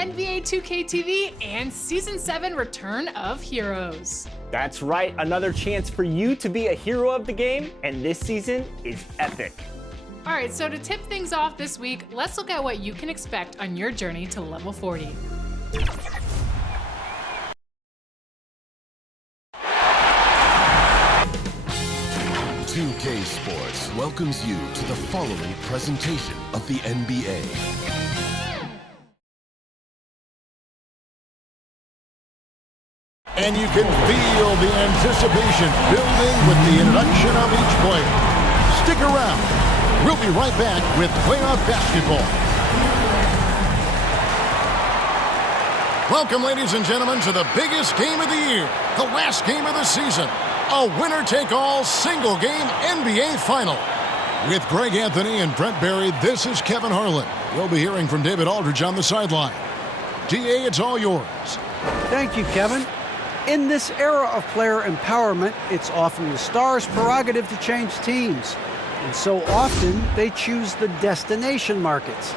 NBA 2K TV and Season 7 Return of Heroes. That's right, another chance for you to be a hero of the game, and this season is epic. All right, so to tip things off this week, let's look at what you can expect on your journey to level 40. 2K Sports welcomes you to the following presentation of the NBA. And you can feel the anticipation building with the introduction of each player. Stick around. We'll be right back with playoff basketball. Welcome, ladies and gentlemen, to the biggest game of the year, the last game of the season, a winner-take-all single-game NBA Final. With Greg Anthony and Brent Barry, this is Kevin Harlan. You'll be hearing from David Aldridge on the sideline. DA, it's all yours. Thank you, Kevin. In this era of player empowerment, it's often the star's prerogative to change teams. And so often, they choose the destination markets.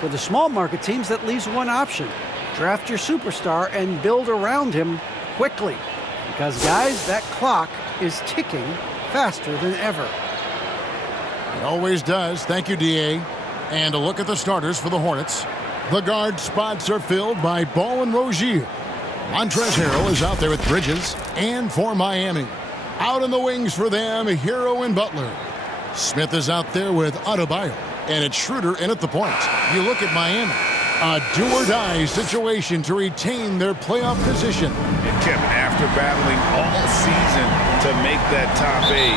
For the small market teams, that leaves one option. Draft your superstar and build around him quickly. Because, guys, that clock is ticking faster than ever. It always does. Thank you, DA. And a look at the starters for the Hornets. The guard spots are filled by Ball and Rozier. Montrezl Harrell is out there with Bridges. And for Miami, out in the wings for them, Hero and Butler. Smith is out there with Adebayo. And it's Schroeder in at the point. You look at Miami. A do-or-die situation to retain their playoff position. And Kevin, after battling all season to make that top 8,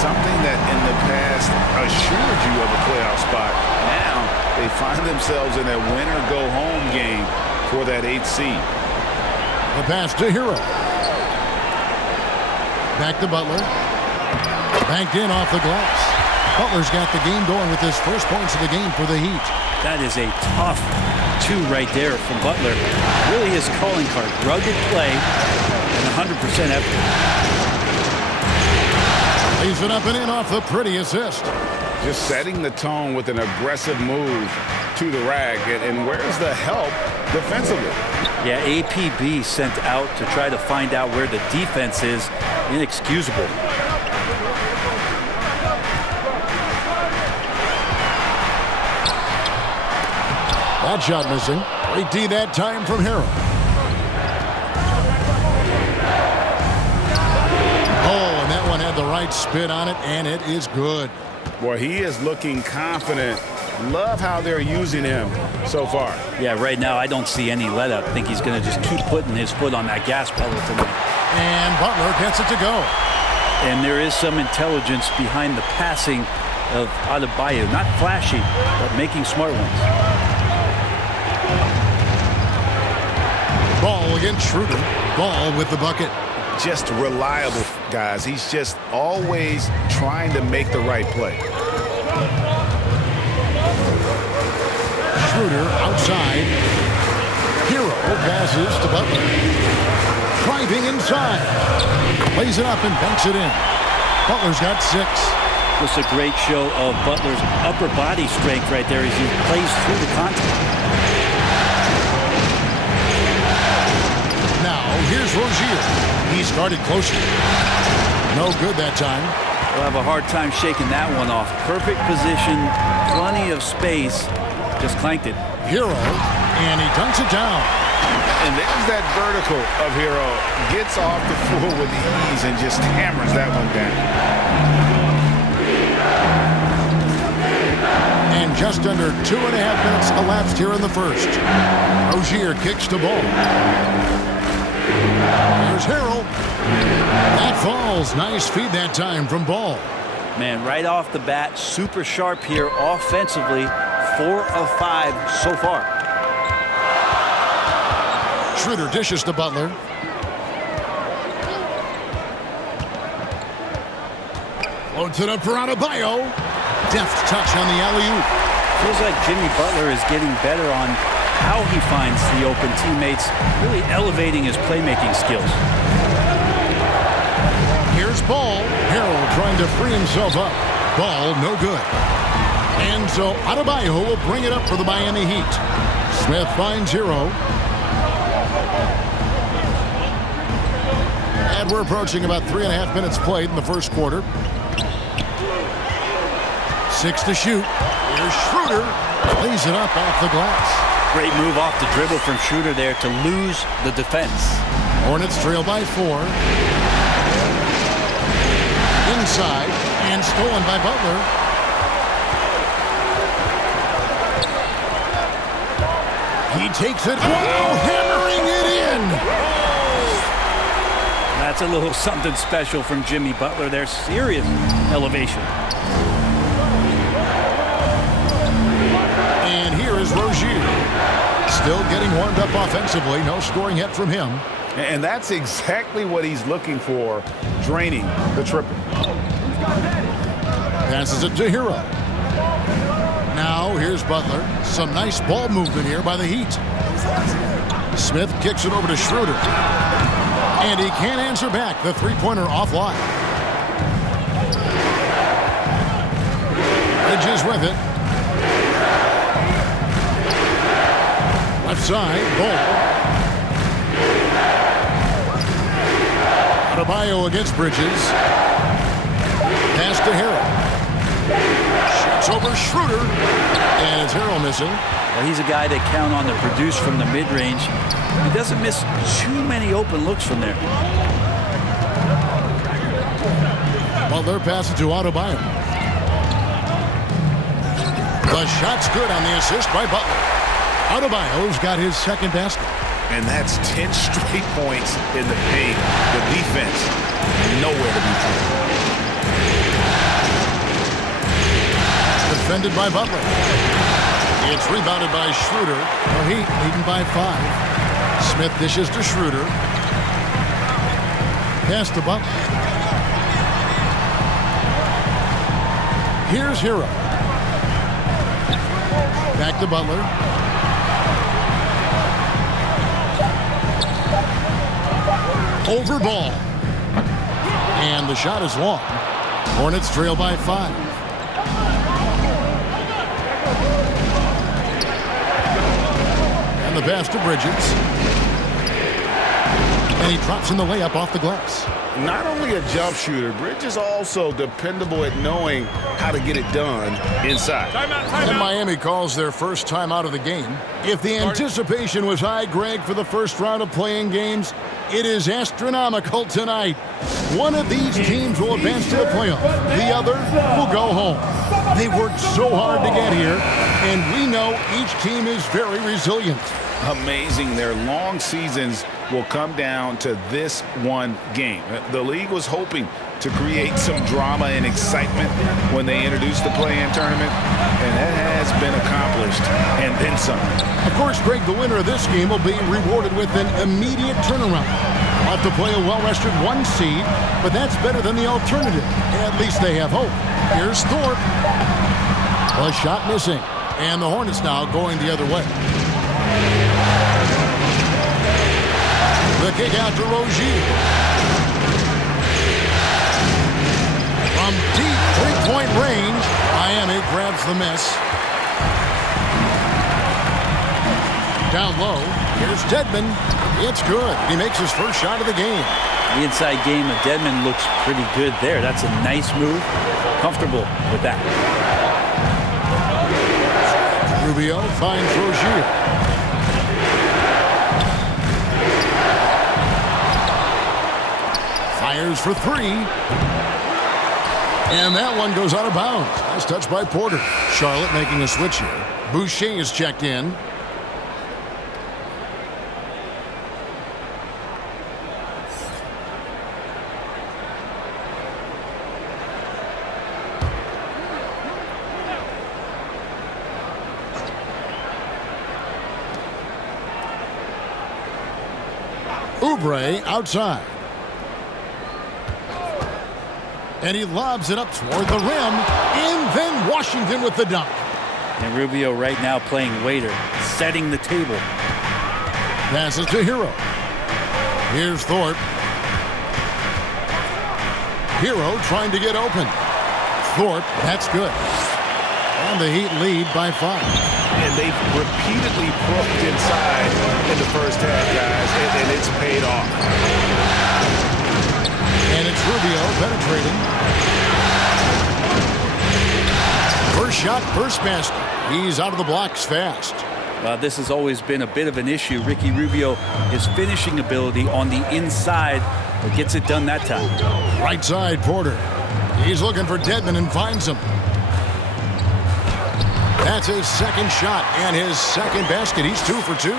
something that in the past assured you of a playoff spot, now they find themselves in a winner-go-home game for that 8th seed. The pass to Hero. Back to Butler. Banked in off the glass. Butler's got the game going with his first points of the game for the Heat. That is a tough 2 right there from Butler. Really his calling card. Rugged play and 100% effort. Lays it up and in off the pretty assist. Just setting the tone with an aggressive move to the rack. And where's the help defensively? Yeah, APB sent out to try to find out where the defense is. Inexcusable. That shot missing. Great D that time from Harrell. Oh, and that one had the right spin on it, and it is good. Boy, he is looking confident. Love how they're using him so far. Yeah, right now I don't see any let up. I think he's going to just keep putting his foot on that gas pedal tonight. And Butler gets it to go. And there is some intelligence behind the passing of Adebayo. Not flashy, but making smart ones. Ball against Schroeder. Ball with the bucket. Just reliable, guys. He's just always trying to make the right play. Schroeder outside. Hero passes to Butler. Driving inside. Lays it up and banks it in. Butler's got 6. Just a great show of Butler's upper body strength right there as he plays through the contact. Now, here's Rozier. He started closer. No good that time. We'll have a hard time shaking that one off. Perfect position, plenty of space. Just clanked it. Hero, and he dunks it down. And there's that vertical of Hero. Gets off the floor with ease and just hammers that one down. And just under 2.5 minutes elapsed here in the first. Rozier kicks the ball. Here's Harrell. That falls. Nice feed that time from Ball. Man, right off the bat, super sharp here offensively. 4 of 5 so far. Schroeder dishes to Butler. Floats it up for Adebayo. Deft touch on the alley-oop. Feels like Jimmy Butler is getting better on how he finds the open teammates, really elevating his playmaking skills. Here's Ball. Harrell trying to free himself up. Ball no good. And so Adebayo will bring it up for the Miami Heat. Smith finds Hero. And we're approaching about 3.5 minutes played in the first quarter. 6 to shoot. Here's Schroeder. Lays it up off the glass. Great move off the dribble from Schroeder there to lose the defense. Hornets trail by 4. Inside and stolen by Butler. He takes it. Wow, hammering it in. That's a little something special from Jimmy Butler there. Serious elevation. And here is Rozier. Still getting warmed up offensively. No scoring yet from him. And that's exactly what he's looking for, draining the triple. Passes it to Hero. Now here's Butler. Some nice ball movement here by the Heat. Smith kicks it over to Schroeder. And he can't answer back. The three-pointer offline. Bridges with it. Left side, Ball. Adebayo against Bridges. Pass to Harrell. Shoots over Schroeder. And it's Harrell missing. Well, he's a guy they count on to produce from the mid-range. He doesn't miss too many open looks from there. Butler passes to Adebayo. The shot's good on the assist by Butler. Adebayo's got his second basket. And that's 10 straight points in the paint. The defense, nowhere to be found. Defended by Butler. It's rebounded by Schroeder. The Heat leading by 5. Smith dishes to Schroeder. Pass to Butler. Here's Hero. Back to Butler. Over ball. And the shot is long. Hornets trail by 5. And the pass to Bridges. And he drops in the layup off the glass. Not only a jump shooter, Bridges also dependable at knowing how to get it done inside. And Miami calls their first time out of the game. If the anticipation was high, Greg, for the first round of playing games, it is astronomical tonight. One of these teams will advance to the playoff. The other will go home. They worked so hard to get here, and we know each team is very resilient. Amazing. Their long seasons will come down to this one game. The league was hoping to create some drama and excitement when they introduced the play-in tournament, and that has been accomplished, and then some. Of course, Greg, the winner of this game will be rewarded with an immediate turnaround. They'll have to play a well-rested 1 seed, but that's better than the alternative. At least they have hope. Here's Thorpe. A shot missing, and the Hornets now going the other way. The kick out to Rozier. From deep three-point range, Miami grabs the miss. Down low, here's Dedmon. It's good. He makes his first shot of the game. The inside game of Dedmon looks pretty good there. That's a nice move. Comfortable with that. Rubio finds Rozier. Fires for 3. And that one goes out of bounds. Nice touch by Porter. Charlotte making a switch here. Boucher is checked in. Oubre outside. And he lobs it up toward the rim. And then Washington with the dunk. And Rubio right now playing waiter, setting the table. Passes to Hero. Here's Thorpe. Hero trying to get open. Thorpe, that's good. And the Heat lead by 5. And they've repeatedly broke inside in the first half, guys, and it's paid off. And it's Rubio penetrating. First shot, first basket. He's out of the blocks fast. This has always been a bit of an issue. Ricky Rubio, his finishing ability on the inside, but gets it done that time. Right side, Porter. He's looking for Dedmon and finds him. That's his second shot and his second basket. He's 2 for 2.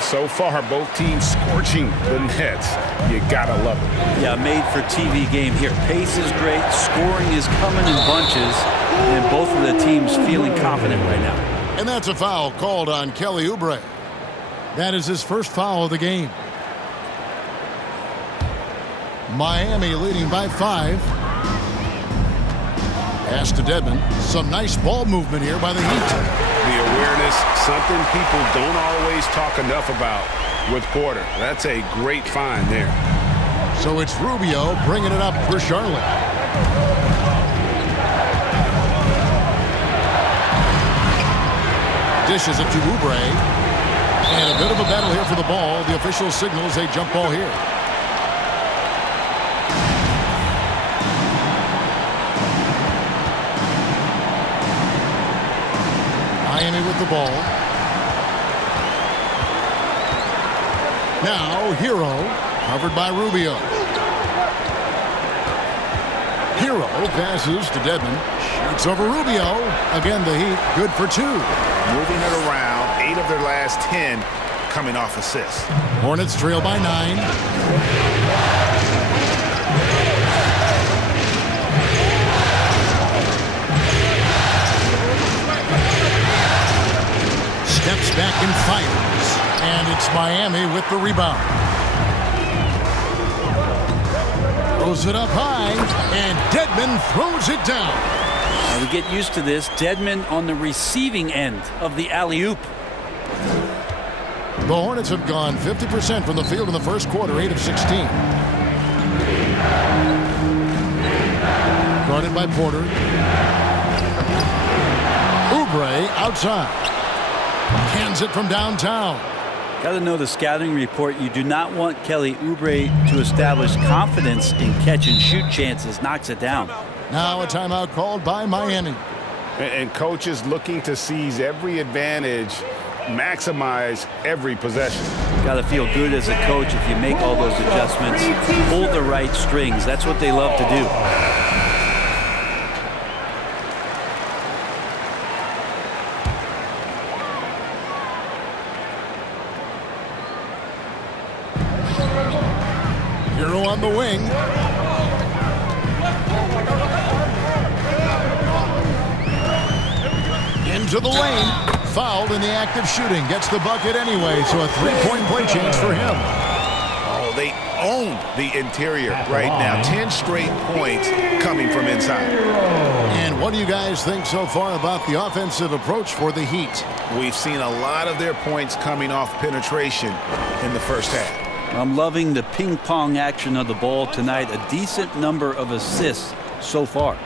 So far, both teams scorching the Nets. You gotta love it. Yeah, made for TV game here. Pace is great. Scoring is coming in bunches. And both of the teams feeling confident right now. And that's a foul called on Kelly Oubre. That is his first foul of the game. Miami leading by 5. Pass to Dedmon. Some nice ball movement here by the Heat. The awareness, something people don't always talk enough about with Porter. That's a great find there. So it's Rubio bringing it up for Charlotte. Dishes it to Oubre. And a bit of a battle here for the ball. The official signals a jump ball here. Miami with the ball. Now Hero, covered by Rubio. Hero passes to Dedmon. Shoots over Rubio. Again, the Heat good for 2. Moving it around, 8 of their last 10 coming off assists. Hornets trail by 9. Steps back and fires. And it's Miami with the rebound. Throws it up high. And Dedmon throws it down. Now we get used to this. Dedmon on the receiving end of the alley-oop. The Hornets have gone 50% from the field in the first quarter, 8 of 16. Guarded by Porter. Oubre outside. Cans it from downtown. Got to know the scouting report. You do not want Kelly Oubre to establish confidence in catch and shoot chances. Knocks it down. Now a timeout called by Miami. And coaches looking to seize every advantage, maximize every possession. Got to feel good as a coach if you make all those adjustments. Pull the right strings. That's what they love to do. Hero on the wing. Into the lane. Fouled in the act of shooting. Gets the bucket anyway, so a 3-point play chance for him. Oh, they own the interior right now. 10 straight points coming from inside. And what do you guys think so far about the offensive approach for the Heat? We've seen a lot of their points coming off penetration in the first half. I'm loving the ping pong action of the ball tonight. A decent number of assists so far.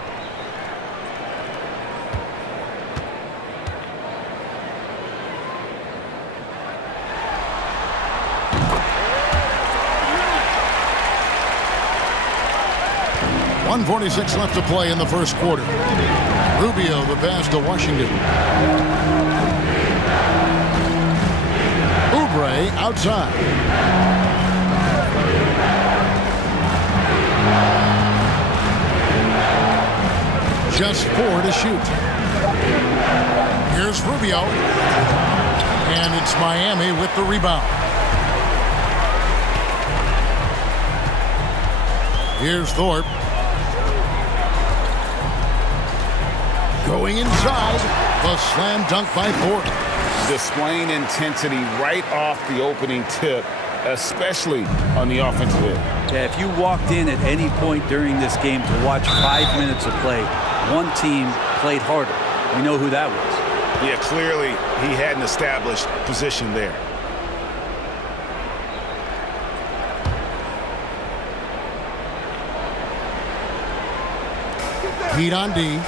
.146 left to play in the first quarter. Rubio the pass to Washington. Oubre outside. Just 4 to shoot. Here's Rubio. And it's Miami with the rebound. Here's Thorpe. Going inside. The slam dunk by Thorpe. Displaying intensity right off the opening tip, especially on the offensive end. Yeah, if you walked in at any point during this game to watch 5 minutes of play, one team played harder. We know who that was. Yeah, clearly he had an established position there. Heat on D.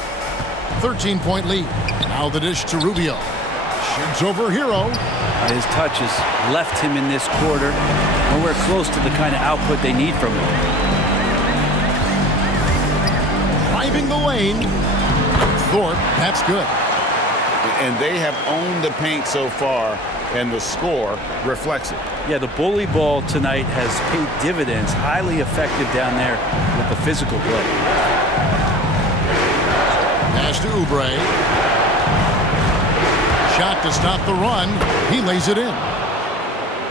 13-point lead. Now the dish to Rubio. Shoots over Hero. His touches left him in this quarter nowhere close to the kind of output they need from him. Driving the lane. Thorpe, that's good. And they have owned the paint so far, and the score reflects it. Yeah, the bully ball tonight has paid dividends. Highly effective down there with the physical play. Pass to Oubre. Shot to stop the run. He lays it in.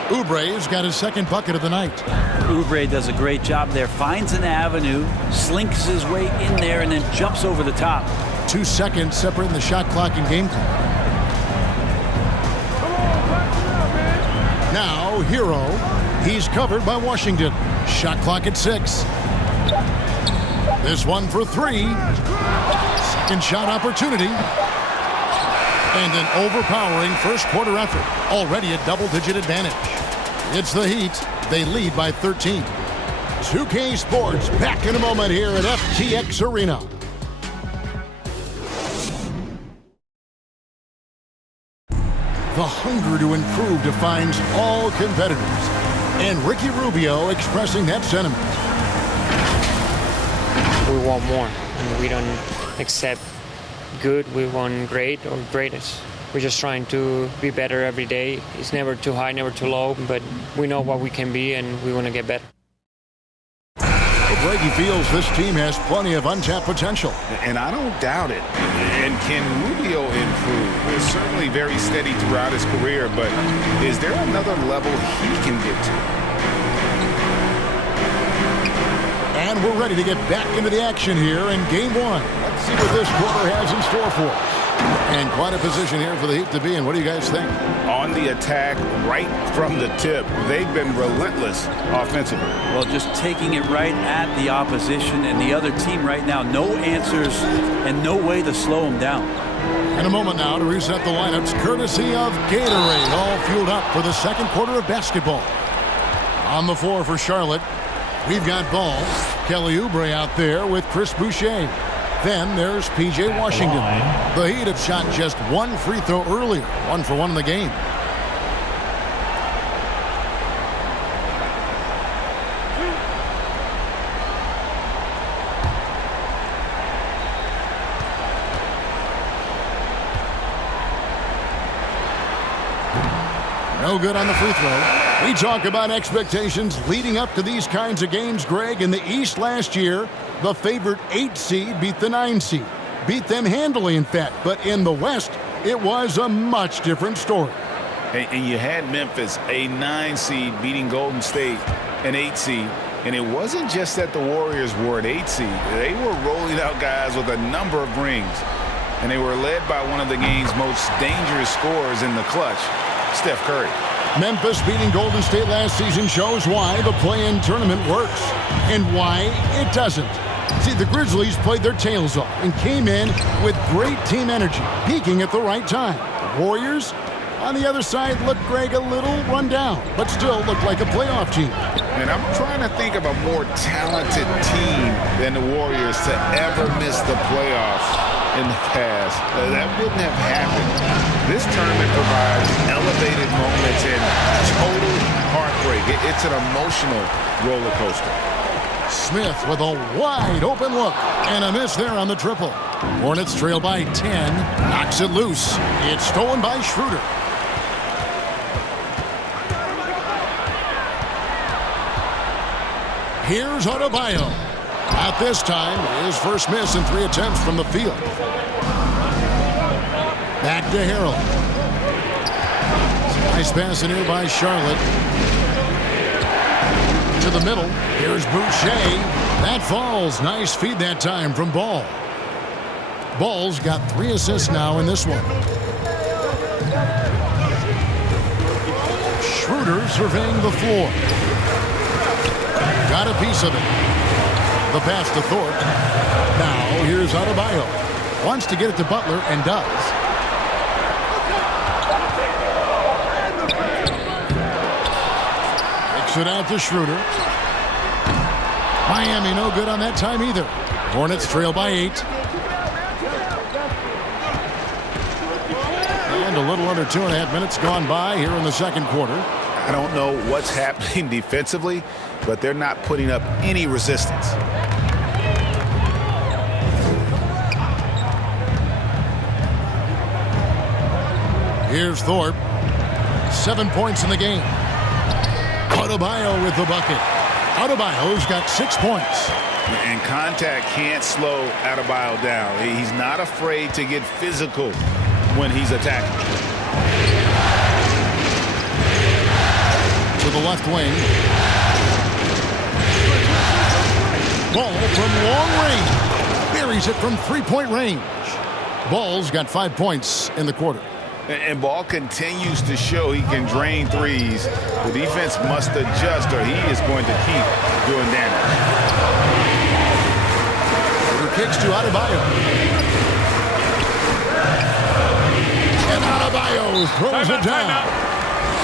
Oubre's got his second bucket of the night. Oubre does a great job there. Finds an avenue, slinks his way in there, and then jumps over the top. 2 seconds separating the shot clock and game clock. Now Hero. He's covered by Washington. Shot clock at 6. This one for 3. Second shot opportunity. And an overpowering first quarter effort. Already a double-digit advantage. It's the Heat. They lead by 13. 2K Sports back in a moment here at FTX Arena. The hunger to improve defines all competitors. And Ricky Rubio expressing that sentiment. We want more, and we don't accept good, we want great or greatest. We're just trying to be better every day. It's never too high, never too low, but we know what we can be, and we want to get better. Brady feels this team has plenty of untapped potential. And I don't doubt it. And can Rubio improve? He's certainly very steady throughout his career, but is there another level he can get to? And we're ready to get back into the action here in Game 1. Let's see what this quarter has in store for us. And quite a position here for the Heat to be in. What do you guys think? On the attack, right from the tip, they've been relentless offensively. Well, just taking it right at the opposition and the other team right now. No answers and no way to slow them down. In a moment now to reset the lineups, courtesy of Gatorade, all fueled up for the second quarter of basketball. On the floor for Charlotte, we've got Ball, Kelly Oubre out there with Chris Boucher. Then there's P.J. Washington. The Heat have shot just one free throw earlier, 1 for 1 in the game. No good on the free throw. We talk about expectations leading up to these kinds of games, Greg. In the East last year, the favored 8 seed beat the 9 seed. Beat them handily, in fact. But in the West, it was a much different story. And you had Memphis, a 9 seed, beating Golden State, an 8 seed. And it wasn't just that the Warriors were an 8 seed. They were rolling out guys with a number of rings. And they were led by one of the game's most dangerous scorers in the clutch, Steph Curry. Memphis beating Golden State last season shows why the play-in tournament works and why it doesn't. See, the Grizzlies played their tails off and came in with great team energy, peaking at the right time. The Warriors, on the other side, looked, Greg, a little run down, but still looked like a playoff team. And I'm trying to think of a more talented team than the Warriors to ever miss the playoffs in the past. That wouldn't have happened. This tournament provides elevated moments and total heartbreak. It's an emotional roller coaster. Smith with a wide open look and a miss there on the triple. Hornets trail by 10, knocks it loose. It's stolen by Schroeder. Here's Adebayo. At this time, his first miss in 3 attempts from the field. Back to Harrell. Nice pass in here by Charlotte. To the middle. Here's Boucher. That falls. Nice feed that time from Ball. Ball's got 3 assists now in this one. Schroeder surveying the floor. Got a piece of it. The pass to Thorpe. Now here's Adebayo. Wants to get it to Butler and does. Kicks it out to Schroeder. Miami no good on that time either. Hornets trail by 8. And a little under 2.5 minutes gone by here in the second quarter. I don't know what's happening defensively, but they're not putting up any resistance. Here's Thorpe. 7 points in the game. Adebayo with the bucket. Adebayo's got 6 points. And contact can't slow Adebayo down. He's not afraid to get physical when he's attacking. To the left wing. Ball from long range. Buries it from three-point range. Ball's got 5 points in the quarter. And Ball continues to show he can drain threes. The defense must adjust or he is going to keep doing damage. Kicks to Adebayo. And Adebayo throws it down.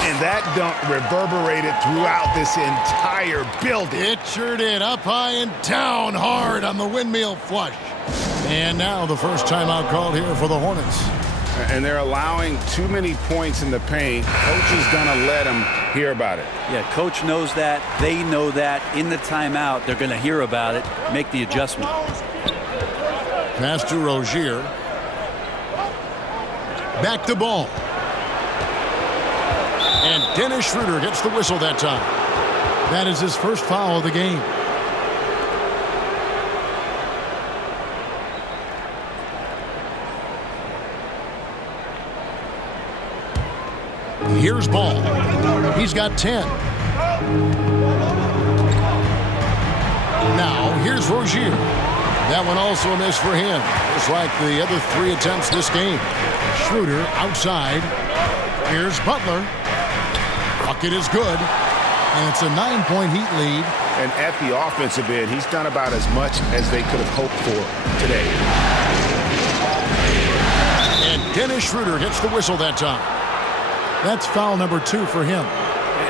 And that dunk reverberated throughout this entire building. It sure did. Up high and down hard on the windmill flush. And now the first timeout called here for the Hornets. And they're allowing too many points in the paint. Coach is going to let them hear about it. Yeah, coach knows that. They know that. In the timeout, they're going to hear about it, make the adjustment. Pass to Rozier. Back to Ball. And Dennis Schroeder gets the whistle that time. That is his first foul of the game. Here's Ball. He's got 10. Now, here's Rozier. That one also a miss for him, just like the other 3 attempts this game. Schroeder outside. Here's Butler. Bucket is good. And it's a 9-point Heat lead. And at the offensive end, he's done about as much as they could have hoped for today. And Dennis Schroeder gets the whistle that time. That's foul number 2 for him.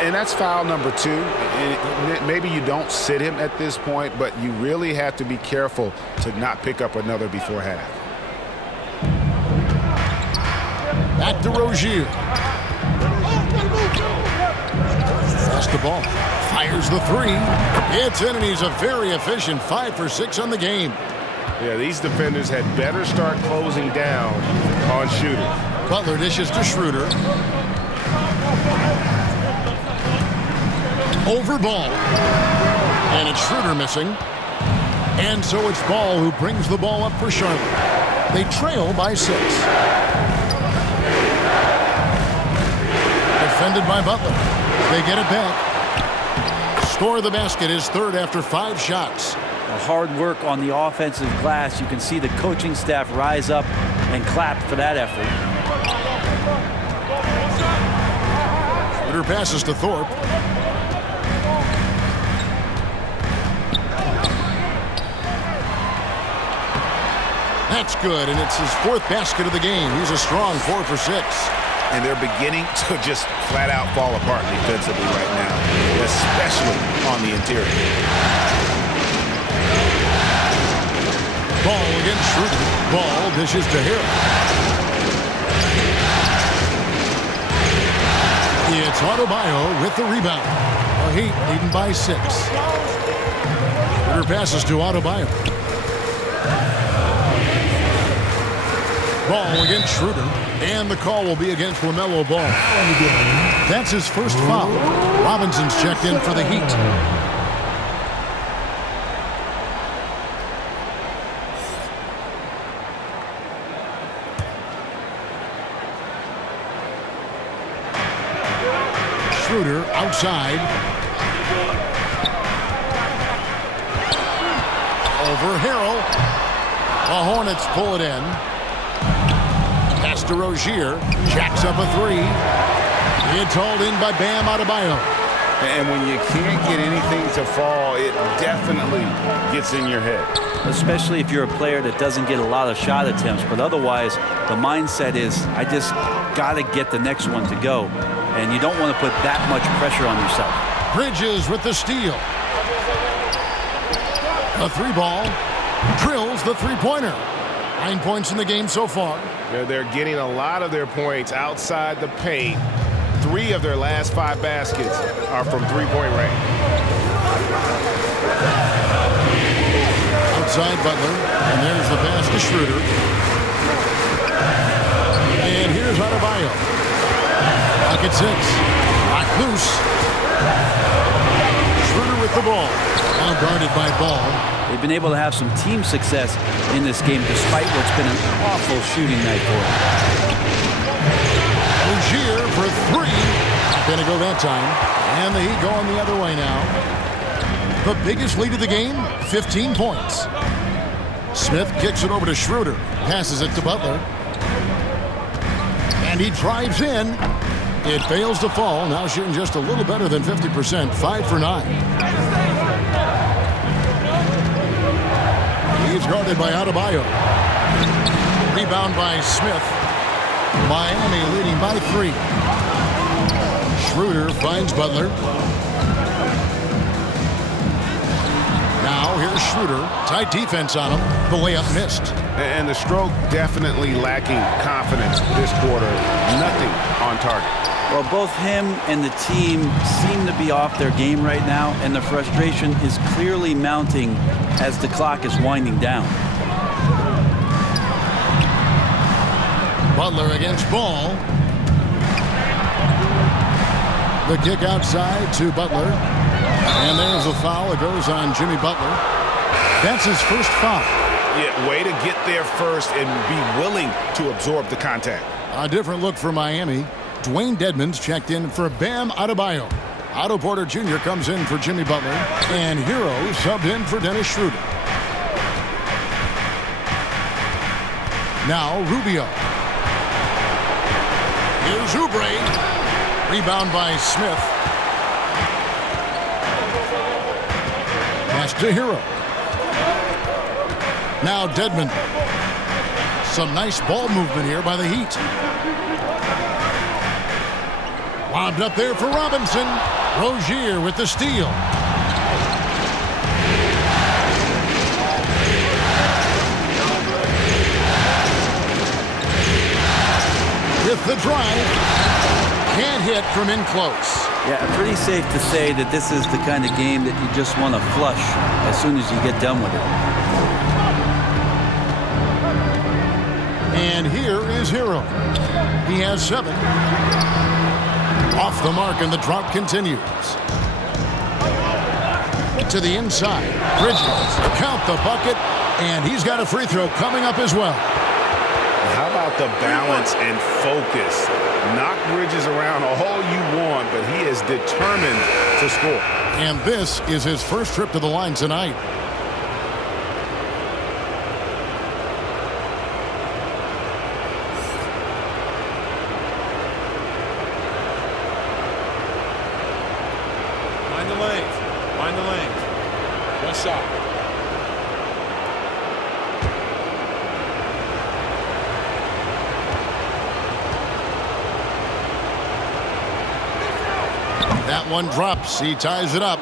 And that's foul number 2. And maybe you don't sit him at this point, but you really have to be careful to not pick up another before half. Back to Rozier. Pass the ball. Fires the 3. It's in, and he's a very efficient 5 for 6 on the game. Yeah, these defenders had better start closing down on shooting. Butler dishes to Schroeder. Over Ball. And it's Schroeder missing. And so it's Ball who brings the ball up for Charlotte. They trail by 6. Defended by Butler. They get it back. Score the basket is third after 5 shots. The hard work on the offensive glass. You can see the coaching staff rise up and clap for that effort. Schroeder passes to Thorpe. That's good, and it's his 4th basket of the game. He's a strong 4 for 6. And they're beginning to just flat out fall apart defensively right now, especially on the interior. Ball against Schroeder. Ball dishes to Hill. It's Adebayo with the rebound. The Heat leading by 6. Schroeder passes to Adebayo. Ball against Schroeder. And the call will be against LaMelo Ball. That's his first foul. Robinson's checked in for the Heat. Schroeder outside. Over Harrell. The Hornets pull it in. Pass to Rozier. Jacks up a 3. It's hauled in by Bam Adebayo. And when you can't get anything to fall, it definitely gets in your head. Especially if you're a player that doesn't get a lot of shot attempts. But otherwise, the mindset is, I just got to get the next one to go. And you don't want to put that much pressure on yourself. Bridges with the steal. A 3 ball. Drills the 3-pointer. 9 points in the game so far. They're getting a lot of their points outside the paint. 3 of their last 5 baskets are from three-point range. Outside Butler, and there's the pass to Schroeder. And here's Adebayo. Pocket 6. Locked loose. Schroeder with the ball. Now guarded by Ball. They've been able to have some team success in this game despite what's been an awful shooting night for them. Rozier for 3. Not going to go that time. And the Heat going the other way now. The biggest lead of the game, 15 points. Smith kicks it over to Schroeder. Passes it to Butler. And he drives in. It fails to fall. Now shooting just a little better than 50%. 5 for 9. He's guarded by Adebayo. Rebound by Smith. Miami leading by 3. Schroeder finds Butler. Now here's Schroeder. Tight defense on him. The layup missed. And the stroke definitely lacking confidence this quarter. Nothing on target. Well, both him and the team seem to be off their game right now, and the frustration is clearly mounting as the clock is winding down. Butler against Ball. The kick outside to Butler. And there's a foul. It goes on Jimmy Butler. That's his first foul. Yeah, way to get there first and be willing to absorb the contact. A different look for Miami. Dwayne Dedmon's checked in for Bam Adebayo. Otto Porter Jr. comes in for Jimmy Butler. And Hero subbed in for Dennis Schroeder. Now Rubio. Here's Oubre. Rebound by Smith. Pass to Hero. Now Dedmon. Some nice ball movement here by the Heat. Lobbed up there for Robinson. Rozier with the steal. With the drive. Can't hit from in close. Yeah, pretty safe to say that this is the kind of game that you just want to flush as soon as you get done with it. And here is Hero. He has 7. Off the mark, and the drought continues. To the inside. Bridges. Count the bucket. And he's got a free throw coming up as well. How about the balance and focus? Knock Bridges around all you want, but he is determined to score. And this is his first trip to the line tonight. Mind the lanes. Mind the lanes. One shot. That one drops. He ties it up.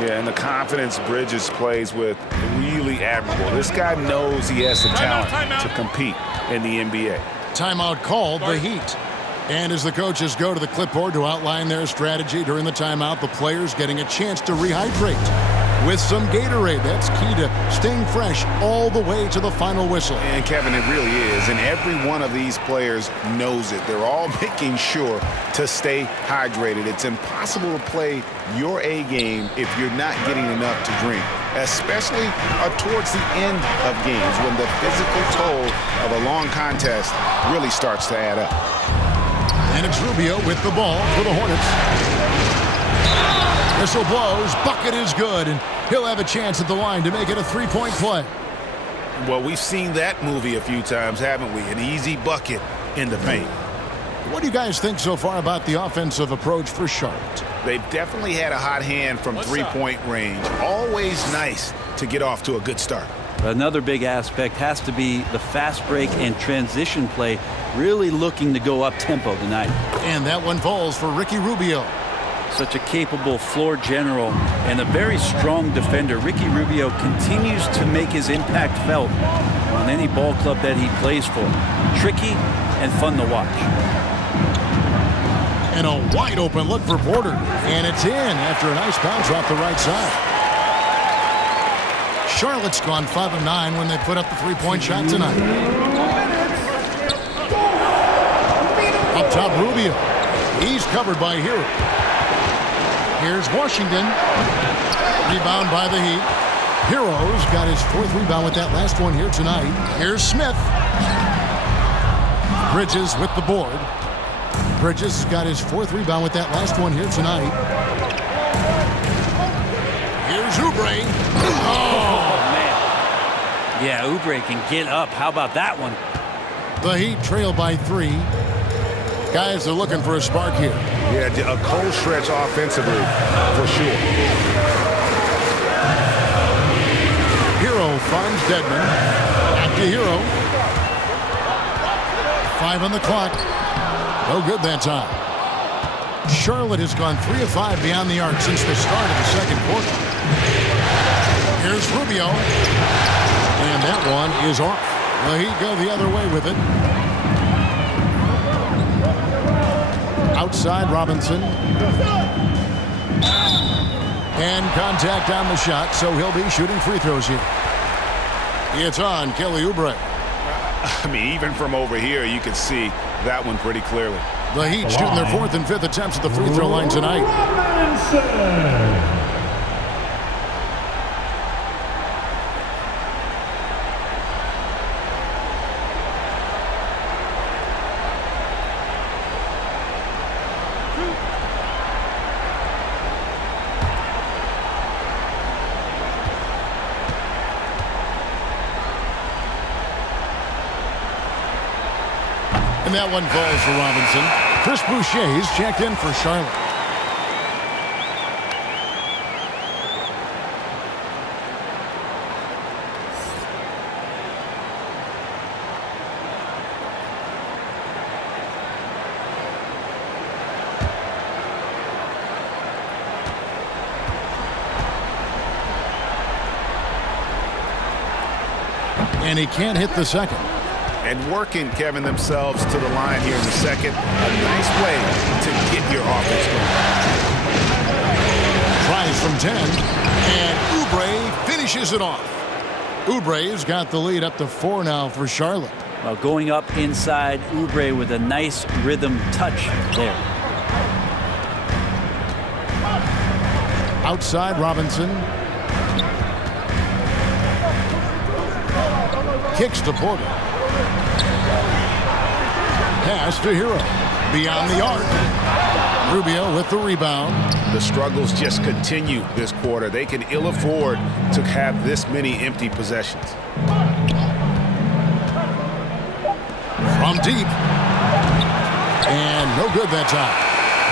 Yeah, and the confidence Bridges plays with, really admirable. This guy knows he has the talent to compete in the NBA. Timeout called, the Heat. And as the coaches go to the clipboard to outline their strategy during the timeout, the players getting a chance to rehydrate with some Gatorade. That's key to staying fresh all the way to the final whistle. And Kevin, it really is. And every one of these players knows it. They're all making sure to stay hydrated. It's impossible to play your A game if you're not getting enough to drink, especially towards the end of games when the physical toll of a long contest really starts to add up. And it's Rubio with the ball for the Hornets. Whistle blows, bucket is good, and he'll have a chance at the line to make it a three-point play. Well, we've seen that movie a few times, haven't we? An easy bucket in the paint. What do you guys think so far about the offensive approach for Charlotte? They've definitely had a hot hand from three-point range. Always nice to get off to a good start. Another big aspect has to be the fast break and transition play, really looking to go up tempo tonight. And that one falls for Ricky Rubio. such a capable floor general and a very strong defender. Ricky Rubio continues to make his impact felt on any ball club that he plays for. Tricky and fun to watch. And a wide open look for Porter. And it's in after a nice bounce off the right side. Charlotte's gone 5 of 9 when they put up the three-point shot tonight. Up top, Rubio. He's covered by Hero. Here's Washington. Rebound by the Heat. Hero's got his 4th rebound with that last one here tonight. Here's Smith. Bridges with the board. Bridges has got his 4th rebound with that last one here tonight. Here's Oubre. Oh, man. Yeah, Oubre can get up. How about that one? The Heat trail by 3. Guys are looking for a spark here. Yeah, a cold stretch offensively, for sure. Hero finds Dedmon. Back to Hero. 5 on the clock. No good that time. Charlotte has gone 3 of 5 beyond the arc since the start of the second quarter. Here's Rubio. And that one is off. The Heat go the other way with it. Outside Robinson. And contact on the shot, so he'll be shooting free throws here. It's on Kelly Oubre. I mean, even from over here, you can see that one pretty clearly. The Heat shooting their 4th and 5th attempts at the free throw line tonight. And that one falls for Robinson. Chris Boucher's checked in for Charlotte. And he can't hit the second. And working, Kevin, themselves to the line here in the second. A nice way to get your offense going. Tries from 10. And Oubre finishes it off. Oubre's got the lead up to 4 now for Charlotte. Well, going up inside, Oubre with a nice rhythm touch there. Outside Robinson. Kicks to Porter. Pass to Hero. Beyond the arc. Rubio with the rebound. The struggles just continue this quarter. They can ill afford to have this many empty possessions. From deep. And no good that time.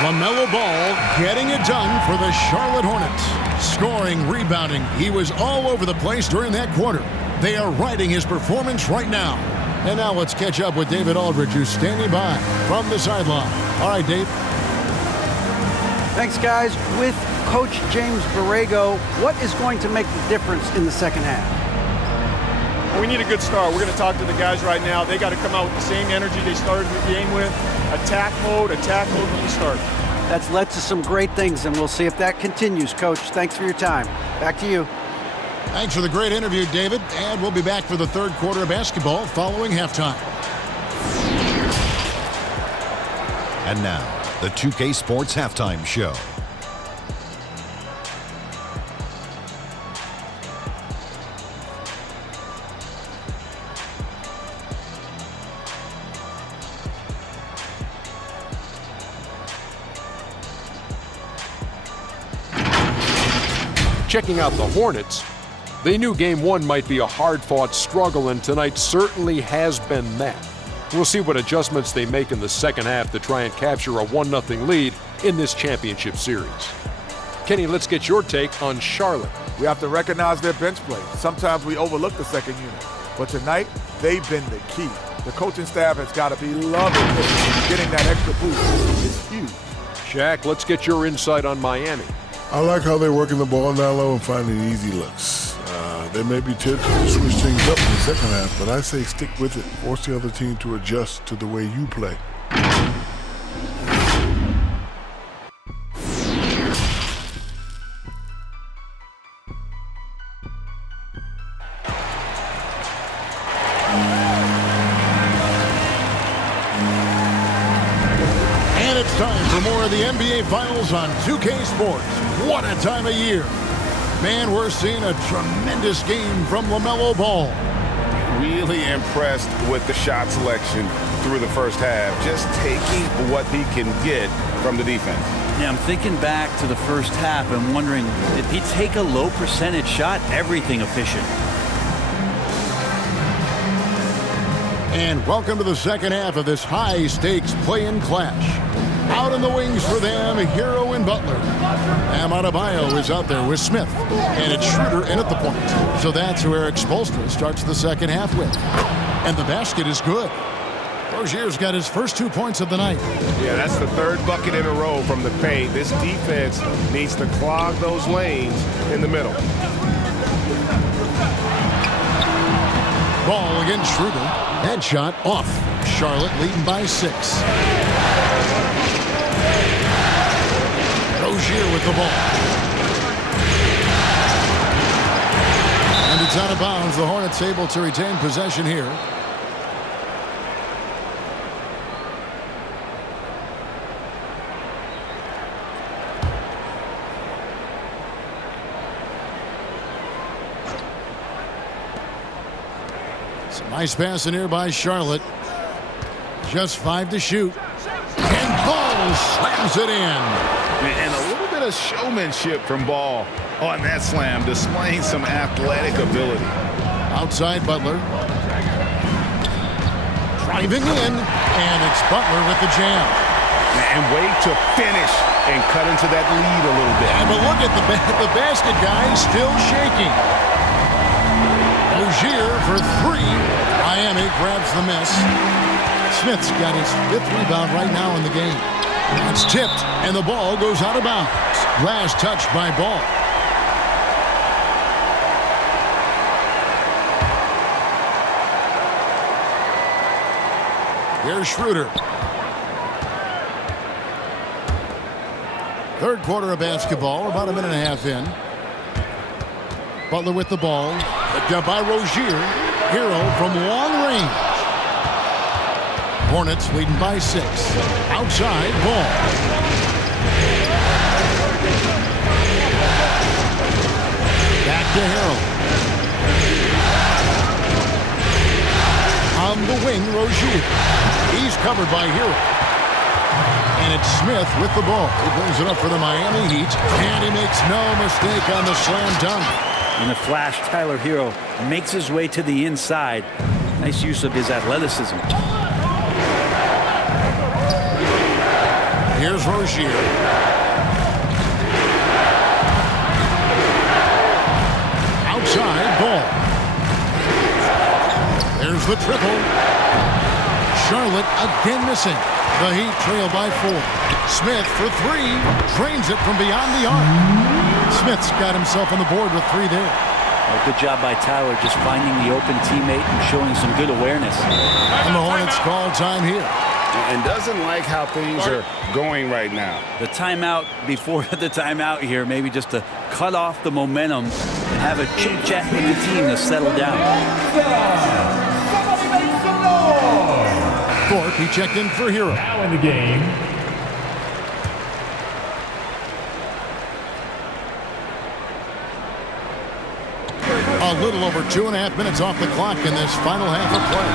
LaMelo Ball getting it done for the Charlotte Hornets. Scoring, rebounding. He was all over the place during that quarter. They are riding his performance right now. And now let's catch up with David Aldridge, who's standing by from the sideline. All right, Dave. Thanks, guys. With Coach James Borrego, what is going to make the difference in the second half? We need a good start. We're going to talk to the guys right now. They got to come out with the same energy they started the game with. Attack mode when we start. That's led to some great things, and we'll see if that continues. Coach, thanks for your time. Back to you. Thanks for the great interview, David. And we'll be back for the third quarter of basketball following halftime. And now, the 2K Sports Halftime Show. Checking out the Hornets, they knew Game 1 might be a hard-fought struggle, and tonight certainly has been that. We'll see what adjustments they make in the second half to try and capture a 1-0 lead in this championship series. Kenny, let's get your take on Charlotte. We have to recognize their bench play. Sometimes we overlook the second unit, but tonight they've been the key. The coaching staff has got to be loving this. Getting that extra boost is huge. Shaq, let's get your insight on Miami. I like how they're working the ball down low and finding easy looks. There may be tips to switch things up in the second half, but I say stick with it. Force the other team to adjust to the way you play. And it's time for more of the NBA Finals on 2K Sports. What a time of year. Man, we're seeing a tremendous game from LaMelo Ball. Really impressed with the shot selection through the first half. Just taking what he can get from the defense. Yeah, I'm thinking back to the first half and wondering, did he take a low percentage shot? Everything efficient. And welcome to the second half of this high-stakes play-in clash. Out in the wings for them, Hero and Butler. Adebayo is out there with Smith. And it's Schroeder in at the point. So that's who Eric Spoelstra starts the second half with. And the basket is good. Rozier's got his first 2 points of the night. Yeah, that's the third bucket in a row from the paint. This defense needs to clog those lanes in the middle. Ball against Schroeder. Headshot off. Charlotte leading by 6. Rozier with the ball. And it's out of bounds. The Hornets able to retain possession here. Some nice passing here by Charlotte. Just 5 to shoot. And Ball slams it in. And a little bit of showmanship from Ball on that slam, displaying some athletic ability. Outside Butler. Driving in, and it's Butler with the jam. And wait to finish and cut into that lead a little bit. And but look at the basket guy still shaking. Rozier for 3. Miami grabs the miss. Smith's got his 5th rebound right now in the game. It's tipped, and the ball goes out of bounds. Last touch by Ball. Here's Schroeder. Third quarter of basketball, about a minute and a half in. Butler with the ball. Picked up by Rozier. Hero from long range. Hornets leading by 6. Outside, Ball. Back to Hero. On the wing, Rozier. He's covered by Hero. And it's Smith with the ball. He brings it up for the Miami Heat. And he makes no mistake on the slam dunk. In the flash, Tyler Hero makes his way to the inside. Nice use of his athleticism. Here's Rozier. Outside, Ball. There's the triple. Charlotte again missing. The Heat trail by 4. Smith for 3. Drains it from beyond the arc. Smith's got himself on the board with 3 there. Well, good job by Tyler just finding the open teammate and showing some good awareness. And the Hornets call time here. And doesn't like how things are going right now. The timeout before the timeout here, maybe just to cut off the momentum and have a chit-chat with the team to settle down. Thorpe, he checked in for Hero. Now in the game. A little over 2.5 minutes off the clock in this final half of play.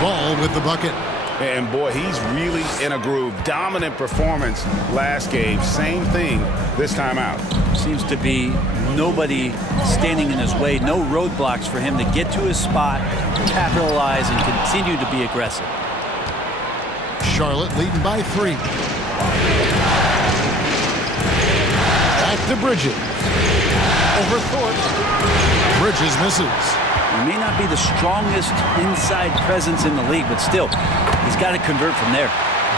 Ball with the bucket. And boy, he's really in a groove. Dominant performance last game. Same thing this time out. Seems to be nobody standing in his way. No roadblocks for him to get to his spot, capitalize, and continue to be aggressive. Charlotte leading by 3. Back to Bridges. Over Thorpe. Bridges misses. He may not be the strongest inside presence in the league, but still, he's got to convert from there.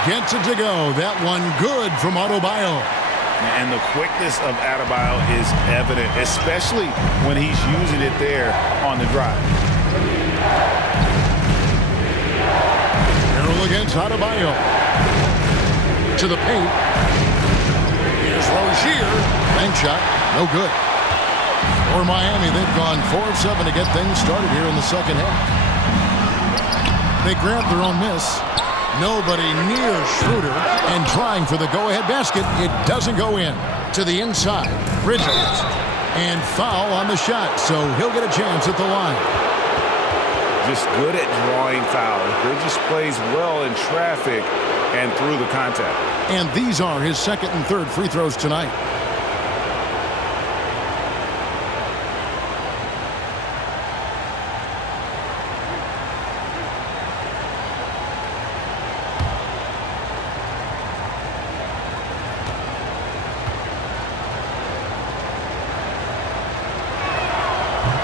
Gets it to go. That one good from Adebayo. And the quickness of Adebayo is evident, especially when he's using it there on the drive. Harrell against Adebayo. To the paint. Here's Rozier. Bank shot. No good. For Miami, they've gone 4 of 7 to get things started here in the second half. They grab their own miss. Nobody near Schroeder, and trying for the go-ahead basket. It doesn't go in. To the inside, Bridges. And foul on the shot, so he'll get a chance at the line. Just good at drawing fouls. Bridges plays well in traffic and through the contact. And these are his second and third free throws tonight.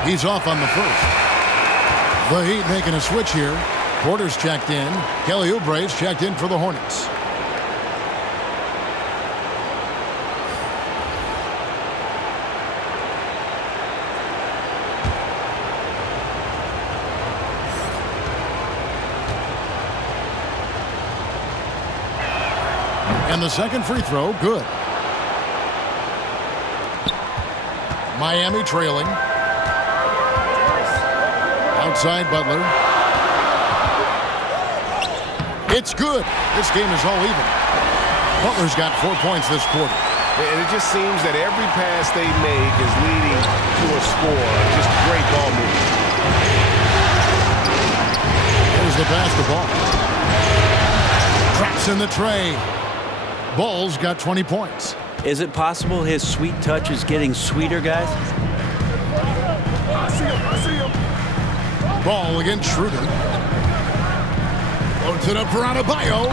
He's off on the first. The Heat making a switch here. Porter's checked in. Kelly Oubre's checked in for the Hornets. And the second free throw, good. Miami trailing. Outside Butler. It's good. This game is all even. Butler's got 4 points this quarter. And it just seems that every pass they make is leading to a score. Just great ball movement. There's the basketball. Traps in the tray. Ball's got 20 points. Is it possible his sweet touch is getting sweeter, guys? Ball against Schroeder. Loads it up for Adebayo.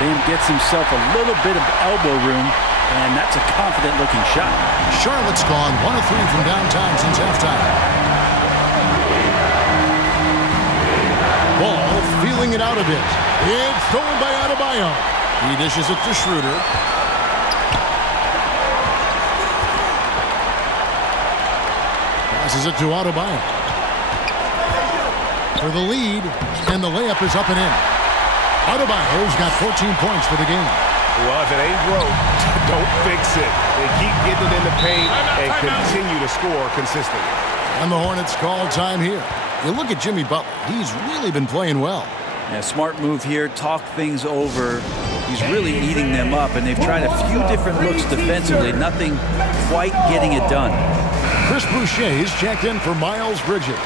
Bam gets himself a little bit of elbow room, and that's a confident-looking shot. Charlotte's gone 1 of 3 from downtown since halftime. Ball feeling it out a bit. It's stolen by Adebayo. He dishes it to Schroeder. Passes it to Adebayo. For the lead, and the layup is up and in. Adebayo's got 14 points for the game. Well, if it ain't broke, don't fix it. They keep getting it in the paint and continue to score consistently. And the Hornets call time here. You look at Jimmy Butler. He's really been playing well. Yeah, smart move here. Talk things over. He's really eating them up, and they've tried a few different looks defensively. Nothing quite getting it done. Chris Boucher's checked in for Miles Bridges.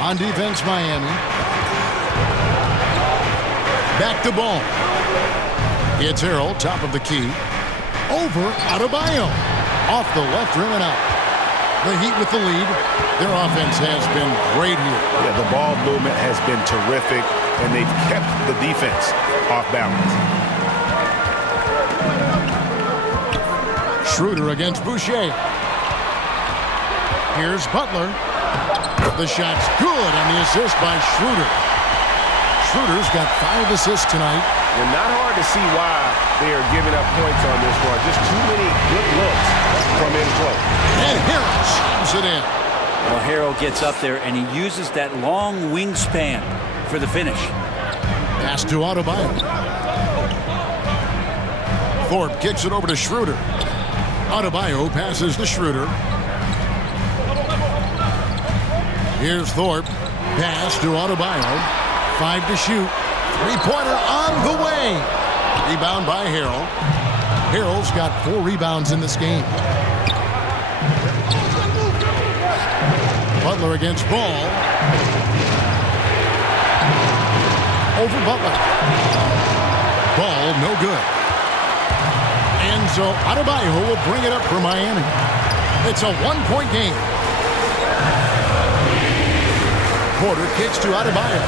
On defense, Miami. Back to ball. It's Harrell, top of the key. Over Adebayo. Off the left rim and out. The Heat with the lead. Their offense has been great here. Yeah, the ball movement has been terrific, and they've kept the defense off balance. Schroeder against Boucher. Here's Butler. The shot's good on the assist by Schroeder. Schroeder's got 5 assists tonight. And not hard to see why they are giving up points on this run. Just too many good looks from in close. And Harrell slams it in. Well, Harrell gets up there, and he uses that long wingspan for the finish. Pass to Adebayo. Thorpe kicks it over to Schroeder. Adebayo passes to Schroeder. Here's Thorpe. Pass to Adebayo. 5 to shoot. 3-pointer on the way. Rebound by Harrell. Harrell's got 4 rebounds in this game. Butler against Ball. Over Butler. Ball no good. And so Adebayo will bring it up for Miami. It's a 1-point game. Porter kicks to Adebayo.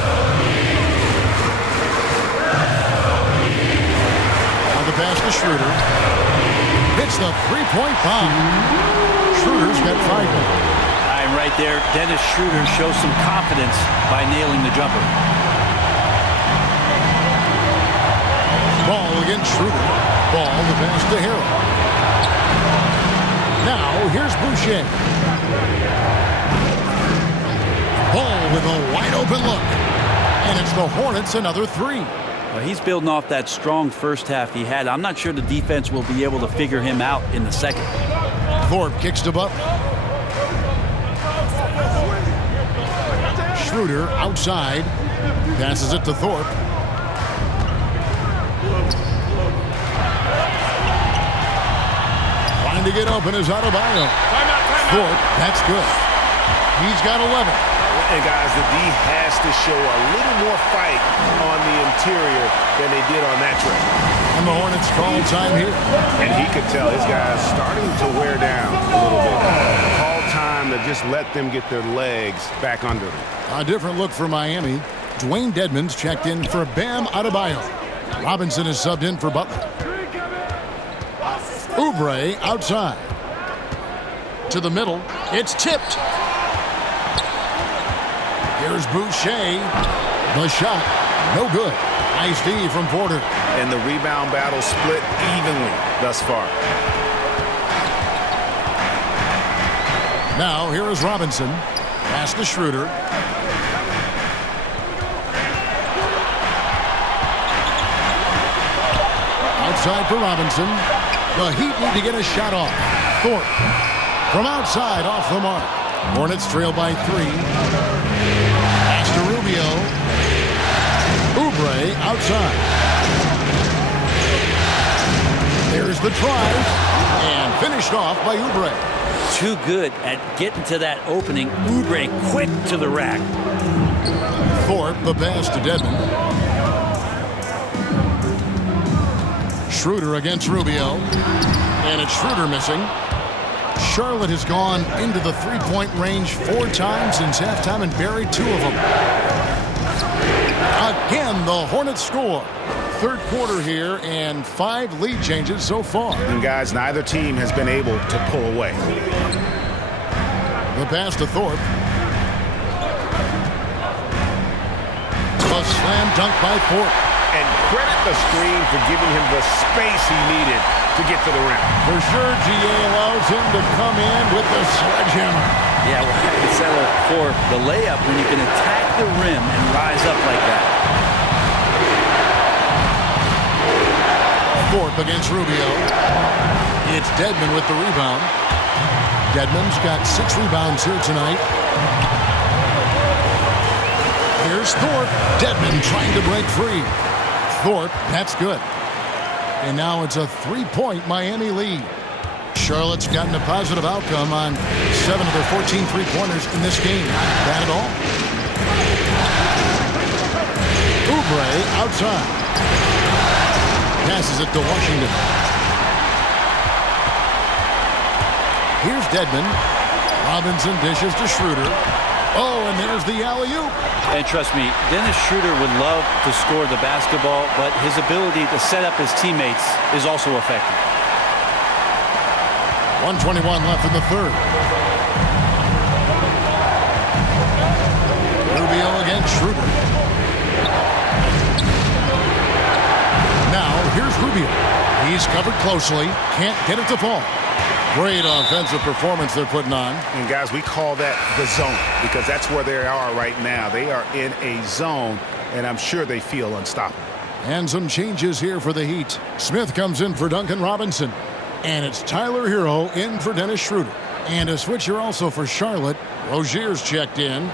On the pass to Schroeder. Hits the 3-point bomb. Schroeder's got 5 points. I'm right there. Dennis Schroeder shows some confidence by nailing the jumper. Ball against Schroeder. Ball the pass to Harrell. Now here's Boucher. Ball with a wide open look. And it's the Hornets another three. Well, he's building off that strong first half he had. I'm not sure the defense will be able to figure him out in the second. Thorpe kicks to Butler. Schroeder outside. Passes it to Thorpe. Trying to get open is Adebayo. Thorpe, that's good. He's got 11. And guys, the D has to show a little more fight on the interior than they did on that trip. And the Hornets call time here. And he could tell his guys starting to wear down a little bit. Call time to just let them get their legs back under them. A different look for Miami. Dwayne Dedmon's checked in for Bam Adebayo. Robinson is subbed in for Butler. Oubre outside. To the middle. It's tipped. Here's Boucher. The shot. No good. Nice D from Porter. And the rebound battle split evenly thus far. Now here is Robinson. Pass to Schroeder. Outside for Robinson. The Heat need to get a shot off. Thorpe. From outside, off the mark. Hornets trail by 3. Pass to Rubio. Oubre outside. There's the try. And finished off by Oubre. Too good at getting to that opening. Oubre quick to the rack. Thorpe, the pass to Dedmon. Schroeder against Rubio. And it's Schroeder missing. Charlotte has gone into the three-point range 4 times since halftime and buried 2 of them. Again, the Hornets score. Third quarter here and 5 lead changes so far. And guys, neither team has been able to pull away. The pass to Thorpe. A slam dunk by Thorpe. And credit the screen for giving him the space he needed to get to the rim. For sure, GA allows him to come in with the sledgehammer. Yeah, well, I settle for the layup when you can attack the rim and rise up like that. Thorpe against Rubio. It's Dedmon with the rebound. Dedmon's got 6 rebounds here tonight. Here's Thorpe. Dedmon trying to break free. Thorpe, that's good. And now it's a 3-point Miami lead. Charlotte's gotten a positive outcome on 7 of their 14 three-pointers in this game. Not bad at all. Oubre outside. Passes it to Washington. Here's Dedmon. Robinson dishes to Schroeder. Oh, and there's the alley-oop. And trust me, Dennis Schroeder would love to score the basketball, but his ability to set up his teammates is also effective. 1:21 left in the third. Rubio against Schroeder. Now, here's Rubio. He's covered closely. Can't get it to fall. Great offensive performance they're putting on. And guys, we call that the zone because that's where they are right now. They are in a zone, and I'm sure they feel unstoppable. And some changes here for the Heat. Smith comes in for Duncan Robinson. And it's Tyler Hero in for Dennis Schroeder. And a switcher also for Charlotte. Rozier's checked in.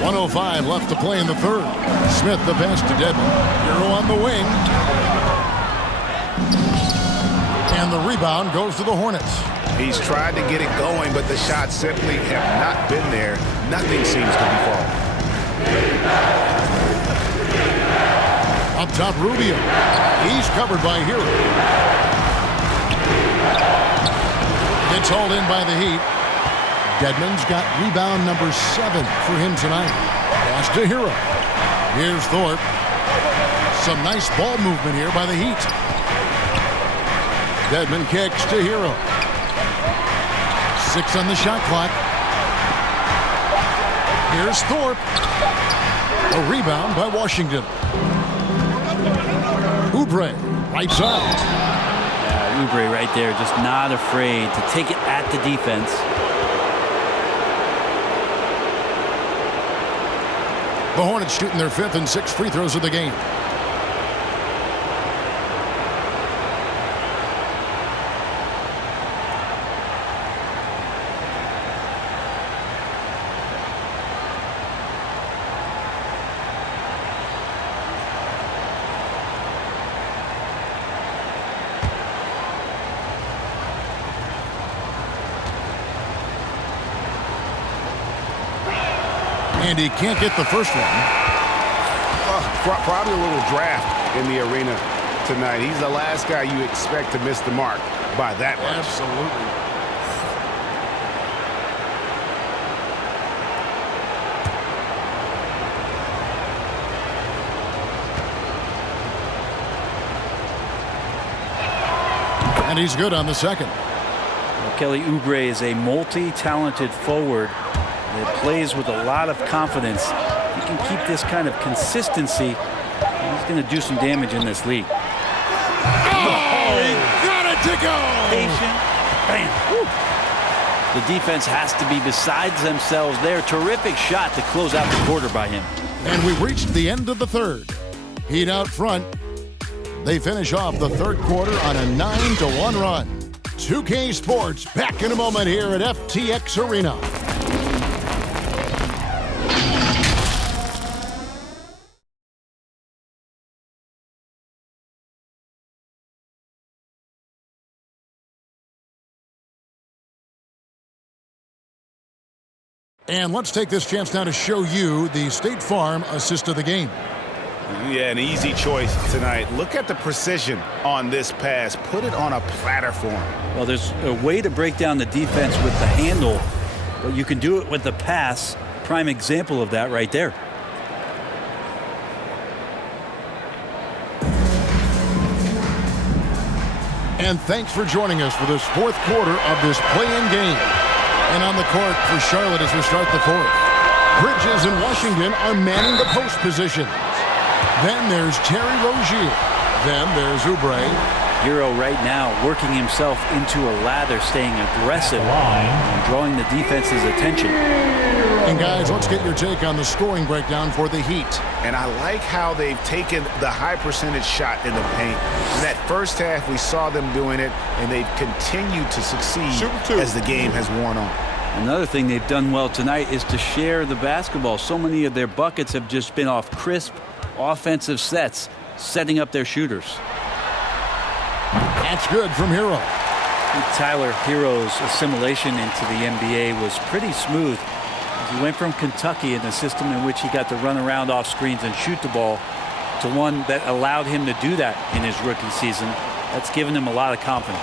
1:05 left to play in the third. Smith the pass to Dedmon. Hero on the wing. And the rebound goes to the Hornets. He's tried to get it going, but the shots simply have not been there. Nothing seems to be falling. Up top, Rubio. He's covered by Hero. It's hauled in by the Heat. Dedmon's got rebound number 7 for him tonight. Pass to Hero. Here's Thorpe. Some nice ball movement here by the Heat. Dedmon kicks to Hero. 6 on the shot clock. Here's Thorpe. A rebound by Washington. Oubre, right side. Oubre right there, just not afraid to take it at the defense. The Hornets shooting their 5th and 6th free throws of the game. And he can't get the first one. Probably a little draft in the arena tonight. He's the last guy you expect to miss the mark by that much. Absolutely. And he's good on the second. Well, Kelly Oubre is a multi-talented forward that plays with a lot of confidence. If he can keep this kind of consistency, he's going to do some damage in this league. Oh, he got it to go! Patient. Bam. Woo. The defense has to be besides themselves there. Terrific shot to close out the quarter by him. And we've reached the end of the third. Heat out front. They finish off the third quarter on a 9-1 run. 2K Sports back in a moment here at FTX Arena. And let's take this chance now to show you the State Farm assist of the game. Yeah, an easy choice tonight. Look at the precision on this pass. Put it on a platter for him. Well, there's a way to break down the defense with the handle, but you can do it with the pass. Prime example of that right there. And thanks for joining us for this fourth quarter of this play-in game. And on the court for Charlotte as we start the fourth. Bridges and Washington are manning the post positions. Then there's Terry Rozier. Then there's Oubre. Hero right now working himself into a lather, staying aggressive and drawing the defense's attention. And guys, let's get your take on the scoring breakdown for the Heat. And I like how they've taken the high percentage shot in the paint. In that first half, we saw them doing it, and they've continued to succeed as the game has worn on. Another thing they've done well tonight is to share the basketball. So many of their buckets have just been off crisp offensive sets, setting up their shooters. That's good from Hero. Tyler Hero's assimilation into the NBA was pretty smooth. He went from Kentucky in a system in which he got to run around off screens and shoot the ball to one that allowed him to do that in his rookie season. That's given him a lot of confidence.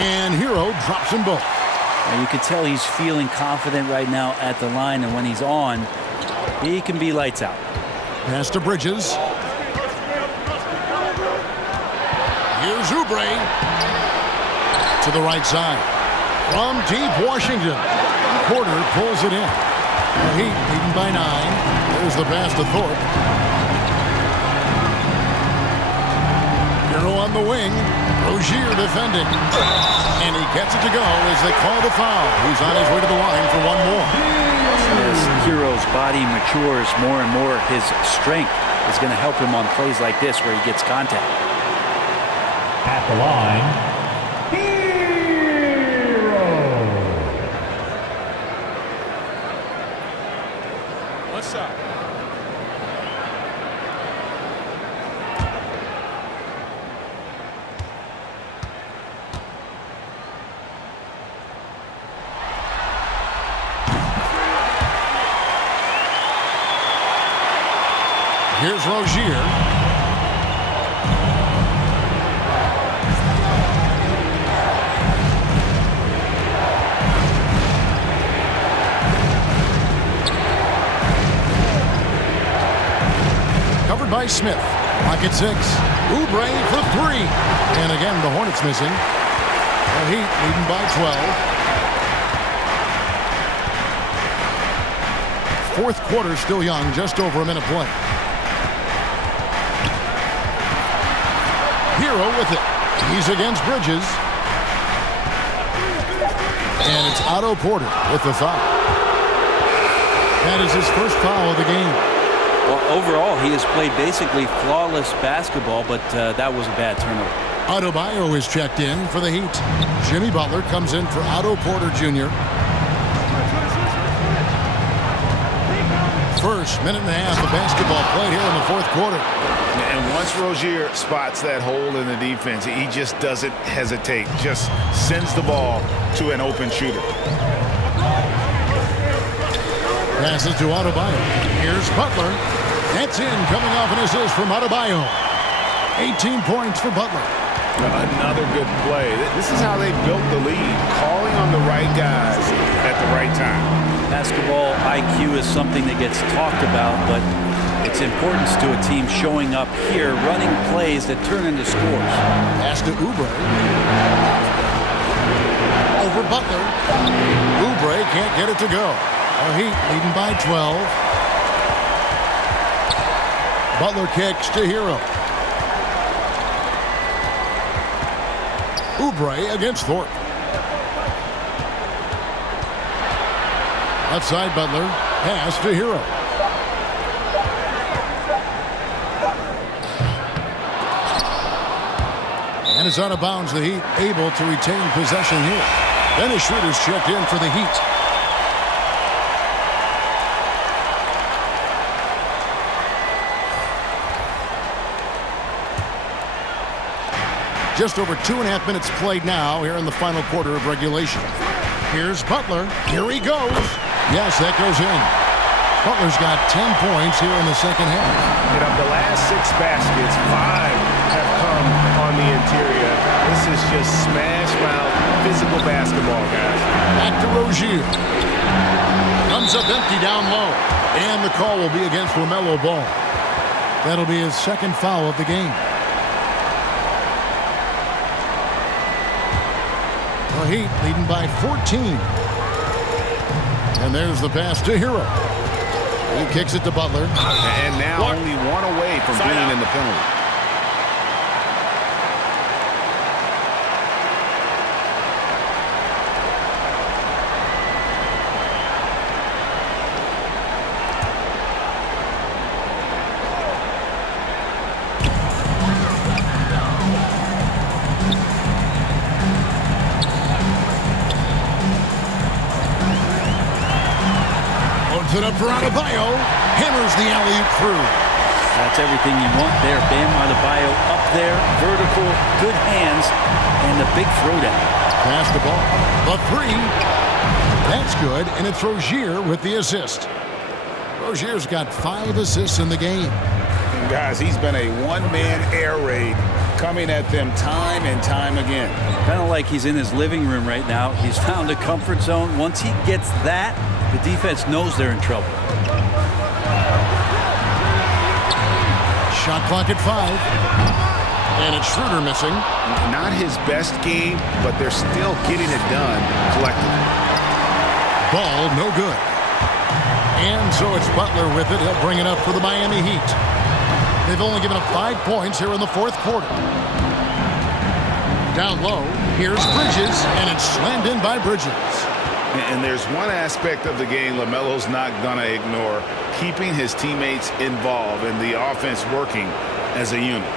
And Hero drops them both. And you can tell he's feeling confident right now at the line, and when he's on, he can be lights out. Pass to Bridges. Here's Oubre. To the right side. From deep Washington. Porter pulls it in. The Heat leading by 9. There's the pass to Thorpe. Hero on the wing. Rozier defending. And he gets it to go as they call the foul. He's on his way to the line for one more. As Hero's body matures more and more, his strength is going to help him on plays like this where he gets contact. At the line, What's up? Here's Rozier. Covered by Smith. Pocket 6. Oubre for 3. And again, the Hornets missing. The Heat leading by 12. fourth quarter still young, just over a minute play. Hero with it. He's against Bridges. And it's Otto Porter with the foul. That is his first foul of the game. Well, overall, he has played basically flawless basketball, but that was a bad turnover. Adebayo is checked in for the Heat. Jimmy Butler comes in for Otto Porter Jr. First minute and a half of basketball played here in the fourth quarter. And once Rozier spots that hole in the defense, he just doesn't hesitate. Just sends the ball to an open shooter. Passes to Adebayo. Here's Butler. That's in, coming off an assist from Adebayo. 18 points for Butler. Another good play. This is how they built the lead, calling on the right guys at the right time. Basketball IQ is something that gets talked about, but its importance to a team showing up here, running plays that turn into scores. Pass to Oubre. Over Butler. Oubre can't get it to go. The Heat leading by 12. Butler kicks to Hero. Oubre against Thorpe. Outside Butler. Pass to Hero. And it's out of bounds. The Heat able to retain possession here. Then the Schroeder's checked in for the Heat. Just over 2.5 minutes played now here in the final quarter of regulation. Here's Butler. Here he goes. Yes, that goes in. Butler's got 10 points here in the second half. And of the last 6 baskets, 5 have come on the interior. This is just smash mouth physical basketball, guys. Back to Rozier. Comes up empty down low. And the call will be against LaMelo Ball. That'll be his second foul of the game. The Heat leading by 14. And there's the pass to Hero. He kicks it to Butler. And now only one away from being in the penalty. It up for Adebayo. Hammers the alley-oop through. That's everything you want there. Bam Adebayo up there. Vertical, good hands, and a big throwdown. Pass the ball. The three. That's good, and it's Rozier with the assist. Rozier's got 5 assists in the game. And guys, he's been a one-man air raid coming at them time and time again. Kind of like he's in his living room right now. He's found a comfort zone. Once he gets that, the defense knows they're in trouble. Shot clock at 5. And it's Schroeder missing. Not his best game, but they're still getting it done collectively. Ball no good. And so it's Butler with it. He'll bring it up for the Miami Heat. They've only given up 5 points here in the fourth quarter. Down low, here's Bridges, and it's slammed in by Bridges. And there's one aspect of the game LaMelo's not going to ignore, keeping his teammates involved and the offense working as a unit.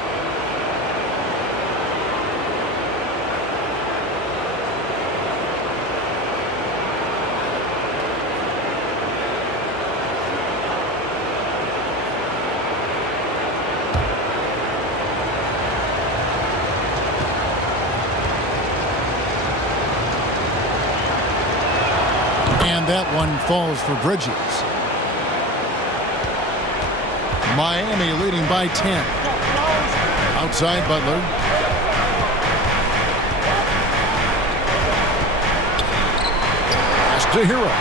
That one falls for Bridges. Miami leading by 10. Outside Butler. Pass to Hero.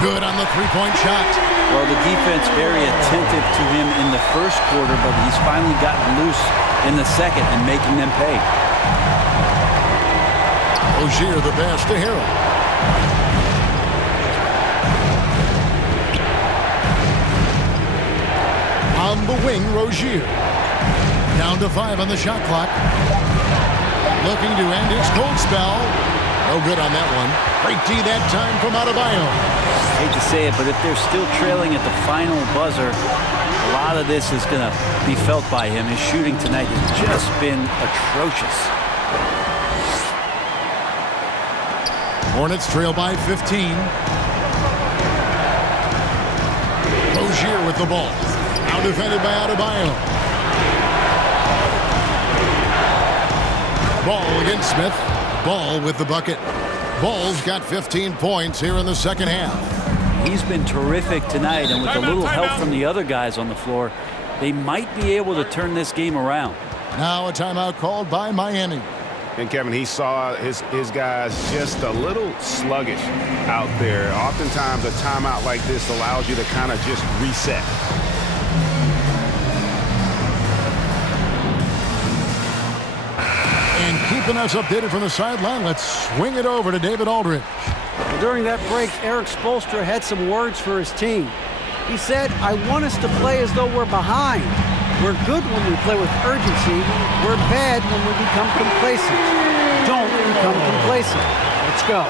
Good on the three-point shot. Well, the defense very attentive to him in the first quarter, but he's finally gotten loose in the second and making them pay. Rozier the pass to Hero. on the wing, Rozier. Down to 5 on the shot clock. Looking to end his cold spell. No good on that one. Great D that time from Adebayo. Hate to say it, but if they're still trailing at the final buzzer, a lot of this is going to be felt by him. His shooting tonight has just been atrocious. Hornets trail by 15. Rozier with the ball. Now defended by Adebayo. Ball against Smith. Ball with the bucket. Ball's got 15 points here in the second half. He's been terrific tonight, and with a little help from the other guys on the floor, they might be able to turn this game around. Now a timeout called by Miami. And Kevin, he saw his guys just a little sluggish out there. Oftentimes a timeout like this allows you to kind of just reset. And keeping us updated from the sideline, let's swing it over to David Aldridge. During that break, Eric Spoelstra had some words for his team. He said, "I want us to play as though we're behind. We're good when we play with urgency. We're bad when we become complacent. Don't become complacent." Let's go,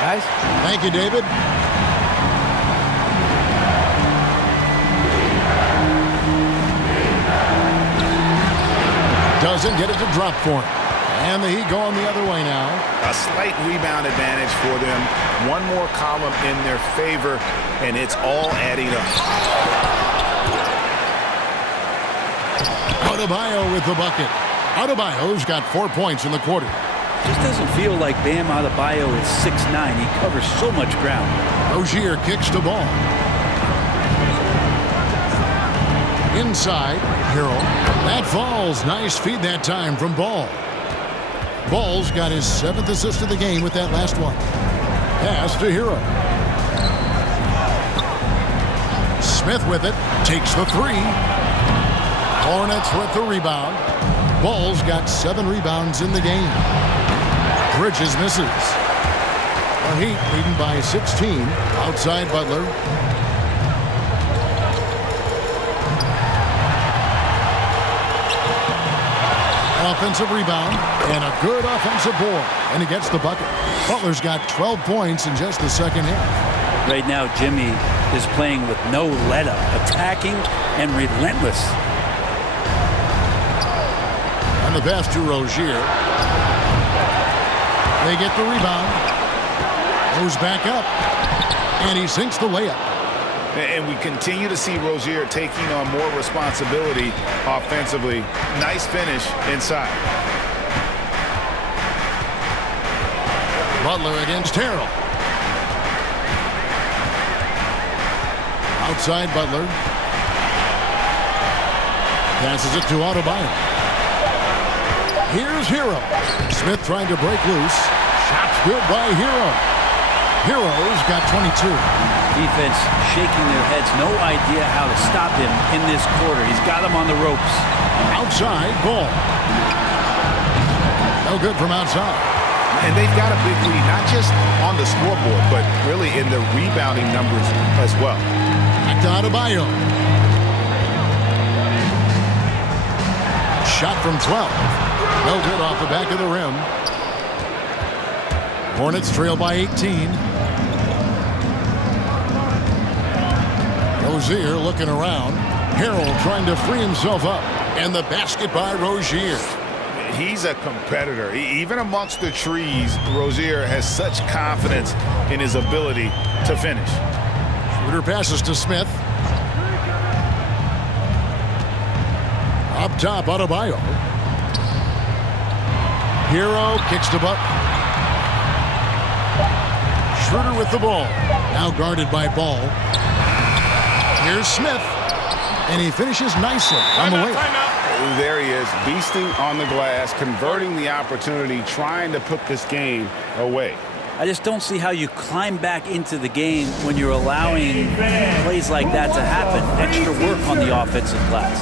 guys. Thank you, David. Doesn't get it to drop for him. And the Heat going the other way now. A slight rebound advantage for them. One more column in their favor, and it's all adding up. Adebayo with the bucket. Adebayo's got 4 points in the quarter. Just doesn't feel like Bam Adebayo is 6'9". He covers so much ground. Rozier kicks the ball. Inside, Hero. That falls. Nice feed that time from Ball. Ball's got his 7th assist of the game with that last one. Pass to Hero. Smith with it. Takes the 3. Hornets with the rebound. Ball's got 7 rebounds in the game. Bridges misses. The Heat leading by 16. Outside Butler. Offensive rebound and a good offensive board. And he gets the bucket. Butler's got 12 points in just the second half. Right now, Jimmy is playing with no let-up, attacking and relentless. And the pass to Rozier. They get the rebound. Goes back up. And he sinks the layup. And we continue to see Rozier taking on more responsibility offensively. Nice finish inside. Butler against Harrell. Outside Butler. Passes it to Adebayo. Here's Hero. Smith trying to break loose. Shot's good by Hero. Hero's got 22. Defense shaking their heads. No idea how to stop him in this quarter. He's got him on the ropes. Outside, Ball. No good from outside. And they've got a big lead, not just on the scoreboard, but really in the rebounding numbers as well. Back to Adebayo. Shot from 12. No good off the back of the rim. Hornets trail by 18. Rozier looking around. Harrell trying to free himself up. And the basket by Rozier. He's a competitor. Even amongst the trees, Rozier has such confidence in his ability to finish. Shooter passes to Smith. Up top, Adebayo. Hero kicks to Butler. Schroeder with the ball. Now guarded by Ball. Here's Smith. And he finishes nicely on the way. There he is, beasting on the glass, converting the opportunity, trying to put this game away. I just don't see how you climb back into the game when you're allowing plays like that to happen. Extra work on the offensive glass.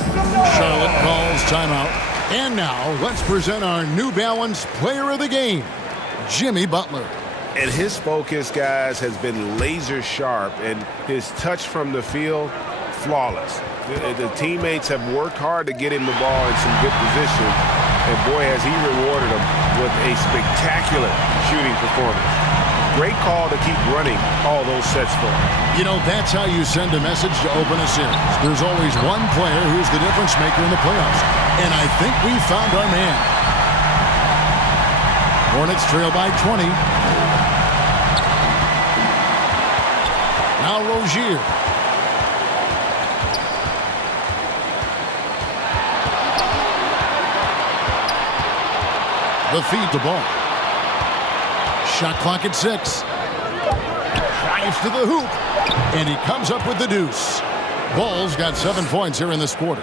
Charlotte calls timeout. And now let's present our New Balance player of the game, Jimmy Butler. And his focus, guys, has been laser sharp, and his touch from the field flawless. The teammates have worked hard to get him the ball in some good position, and boy, has he rewarded them with a spectacular shooting performance. Great call to keep running all those sets for him. You know, that's how you send a message to open a series. There's always one player who's the difference maker in the playoffs, and I think we found our man. Hornets trail by 20. Now Rozier. The feed to Ball. Shot clock at 6. Drives to the hoop. And he comes up with the deuce. Ball's got 7 points here in this quarter.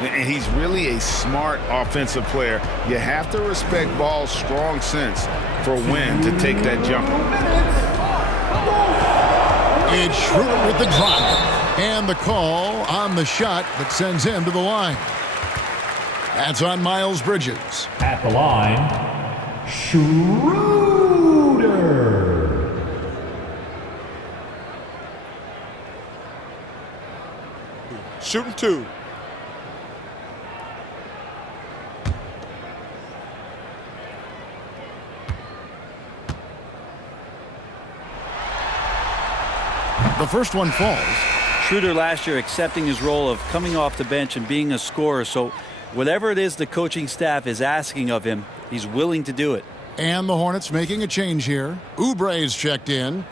And he's really a smart offensive player. You have to respect Ball's strong sense for when to take that jumper. It's Schroeder with the drop. And the call on the shot that sends him to the line. That's on Miles Bridges. At the line, Schroeder. Shooting 2. The first one falls. Schroeder last year accepting his role of coming off the bench and being a scorer. So whatever it is the coaching staff is asking of him, he's willing to do it. And the Hornets making a change here. Oubre's checked in.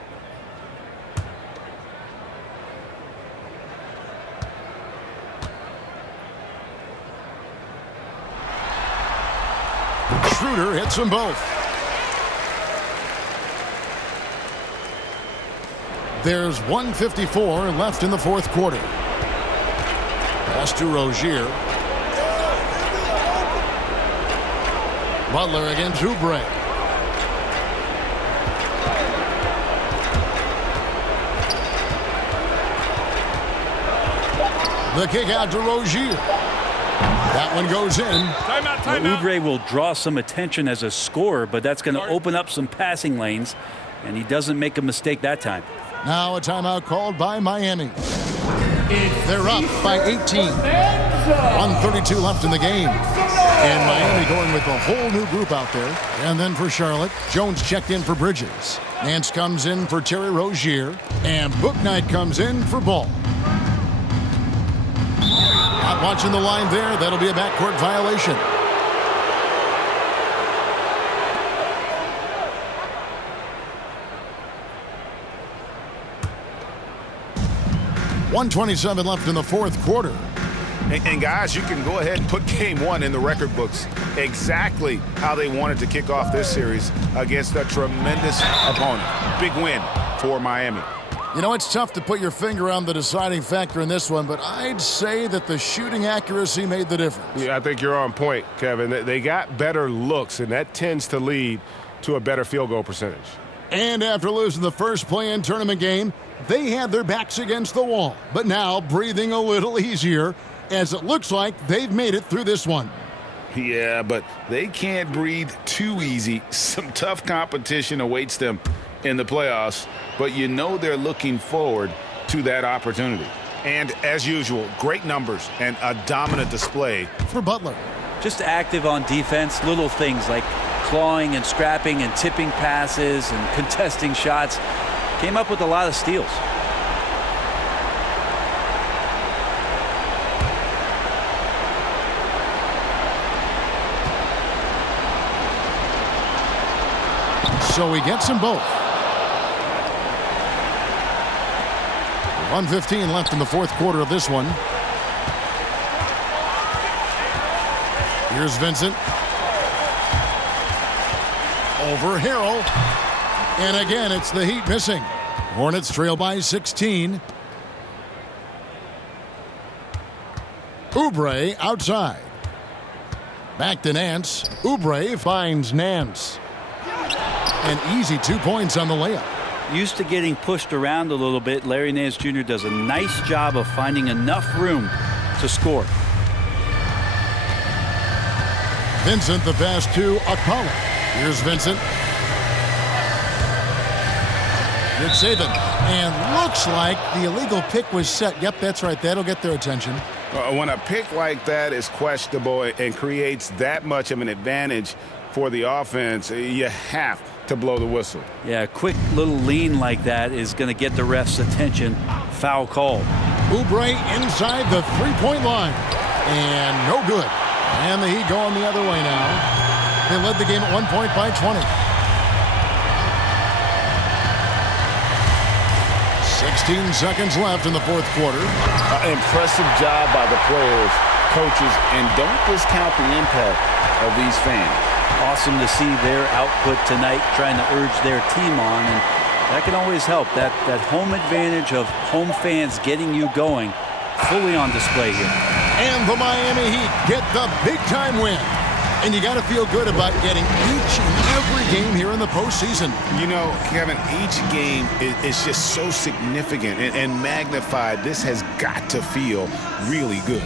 Schroeder hits them both. There's 1:54 left in the fourth quarter. Pass to Rozier. Butler against Oubre. The kick out to Rozier. That one goes in. Timeout. Oubre will draw some attention as a scorer, but that's going to open up some passing lanes, and he doesn't make a mistake that time. Now a timeout called by Miami. They're up by 18. 1:32 left in the game. And Miami going with a whole new group out there. And then for Charlotte, Jones checked in for Bridges. Nance comes in for Terry Rozier. And Bouknight comes in for Ball. Not watching the line there. That'll be a backcourt violation. .127 left in the fourth quarter. And guys, you can go ahead and put game one in the record books. Exactly how they wanted to kick off this series against a tremendous opponent. Big win for Miami. You know, it's tough to put your finger on the deciding factor in this one, but I'd say that the shooting accuracy made the difference. Yeah, I think you're on point, Kevin. They got better looks, and that tends to lead to a better field goal percentage. And after losing the first play-in tournament game, they had their backs against the wall, but now breathing a little easier as it looks like they've made it through this one. Yeah, but they can't breathe too easy. Some tough competition awaits them in the playoffs, but you know they're looking forward to that opportunity. And as usual, great numbers and a dominant display for Butler. Just active on defense, little things like clawing and scrapping and tipping passes and contesting shots. Came up with a lot of steals. So he gets them both. 1:15 left in the fourth quarter of this one. Here's Vincent. Over Harrell. And again, it's the Heat missing. Hornets trail by 16. Oubre outside. Back to Nance. Oubre finds Nance. An easy 2 points on the layup. Used to getting pushed around a little bit, Larry Nance Jr. does a nice job of finding enough room to score. Vincent the pass to Akala. Here's Vincent. Good saving. And looks like the illegal pick was set. Yep, that's right. That'll get their attention. When a pick like that is questionable and creates that much of an advantage for the offense, you have to blow the whistle. Yeah, a quick little lean like that is going to get the ref's attention. Foul call. Oubre inside the three-point line. And no good. And the Heat going the other way now. They led the game at 1 point by 20. 16 seconds left in the fourth quarter. Impressive job by the players, coaches, and don't discount the impact of these fans. Awesome to see their output tonight, trying to urge their team on, and that can always help. That home advantage of home fans getting you going, fully on display here. And the Miami Heat get the big-time win. And you got to feel good about getting each and every game here in the postseason. You know, Kevin, each game is just so significant and magnified. This has got to feel really good.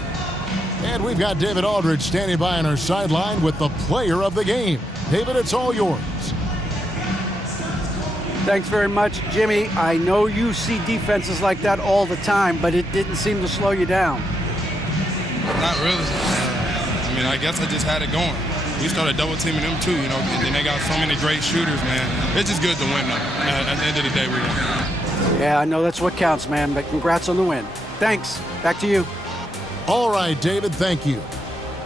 And we've got David Aldridge standing by on our sideline with the player of the game. David, it's all yours. Thanks very much, Jimmy. I know you see defenses like that all the time, but it didn't seem to slow you down. Not really. I mean, I guess I just had it going. We started double teaming them too, you know, and then they got so many great shooters, man. It's just good to win, though. At the end of the day, we win. Yeah, I know that's what counts, man, but congrats on the win. Thanks. Back to you. All right, David, thank you.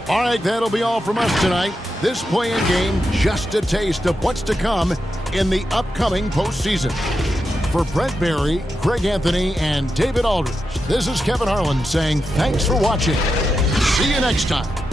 All right, that'll be all from us tonight. This play-in game, just a taste of what's to come in the upcoming postseason. For Brent Barry, Greg Anthony, and David Aldridge, this is Kevin Harlan saying thanks for watching. See you next time.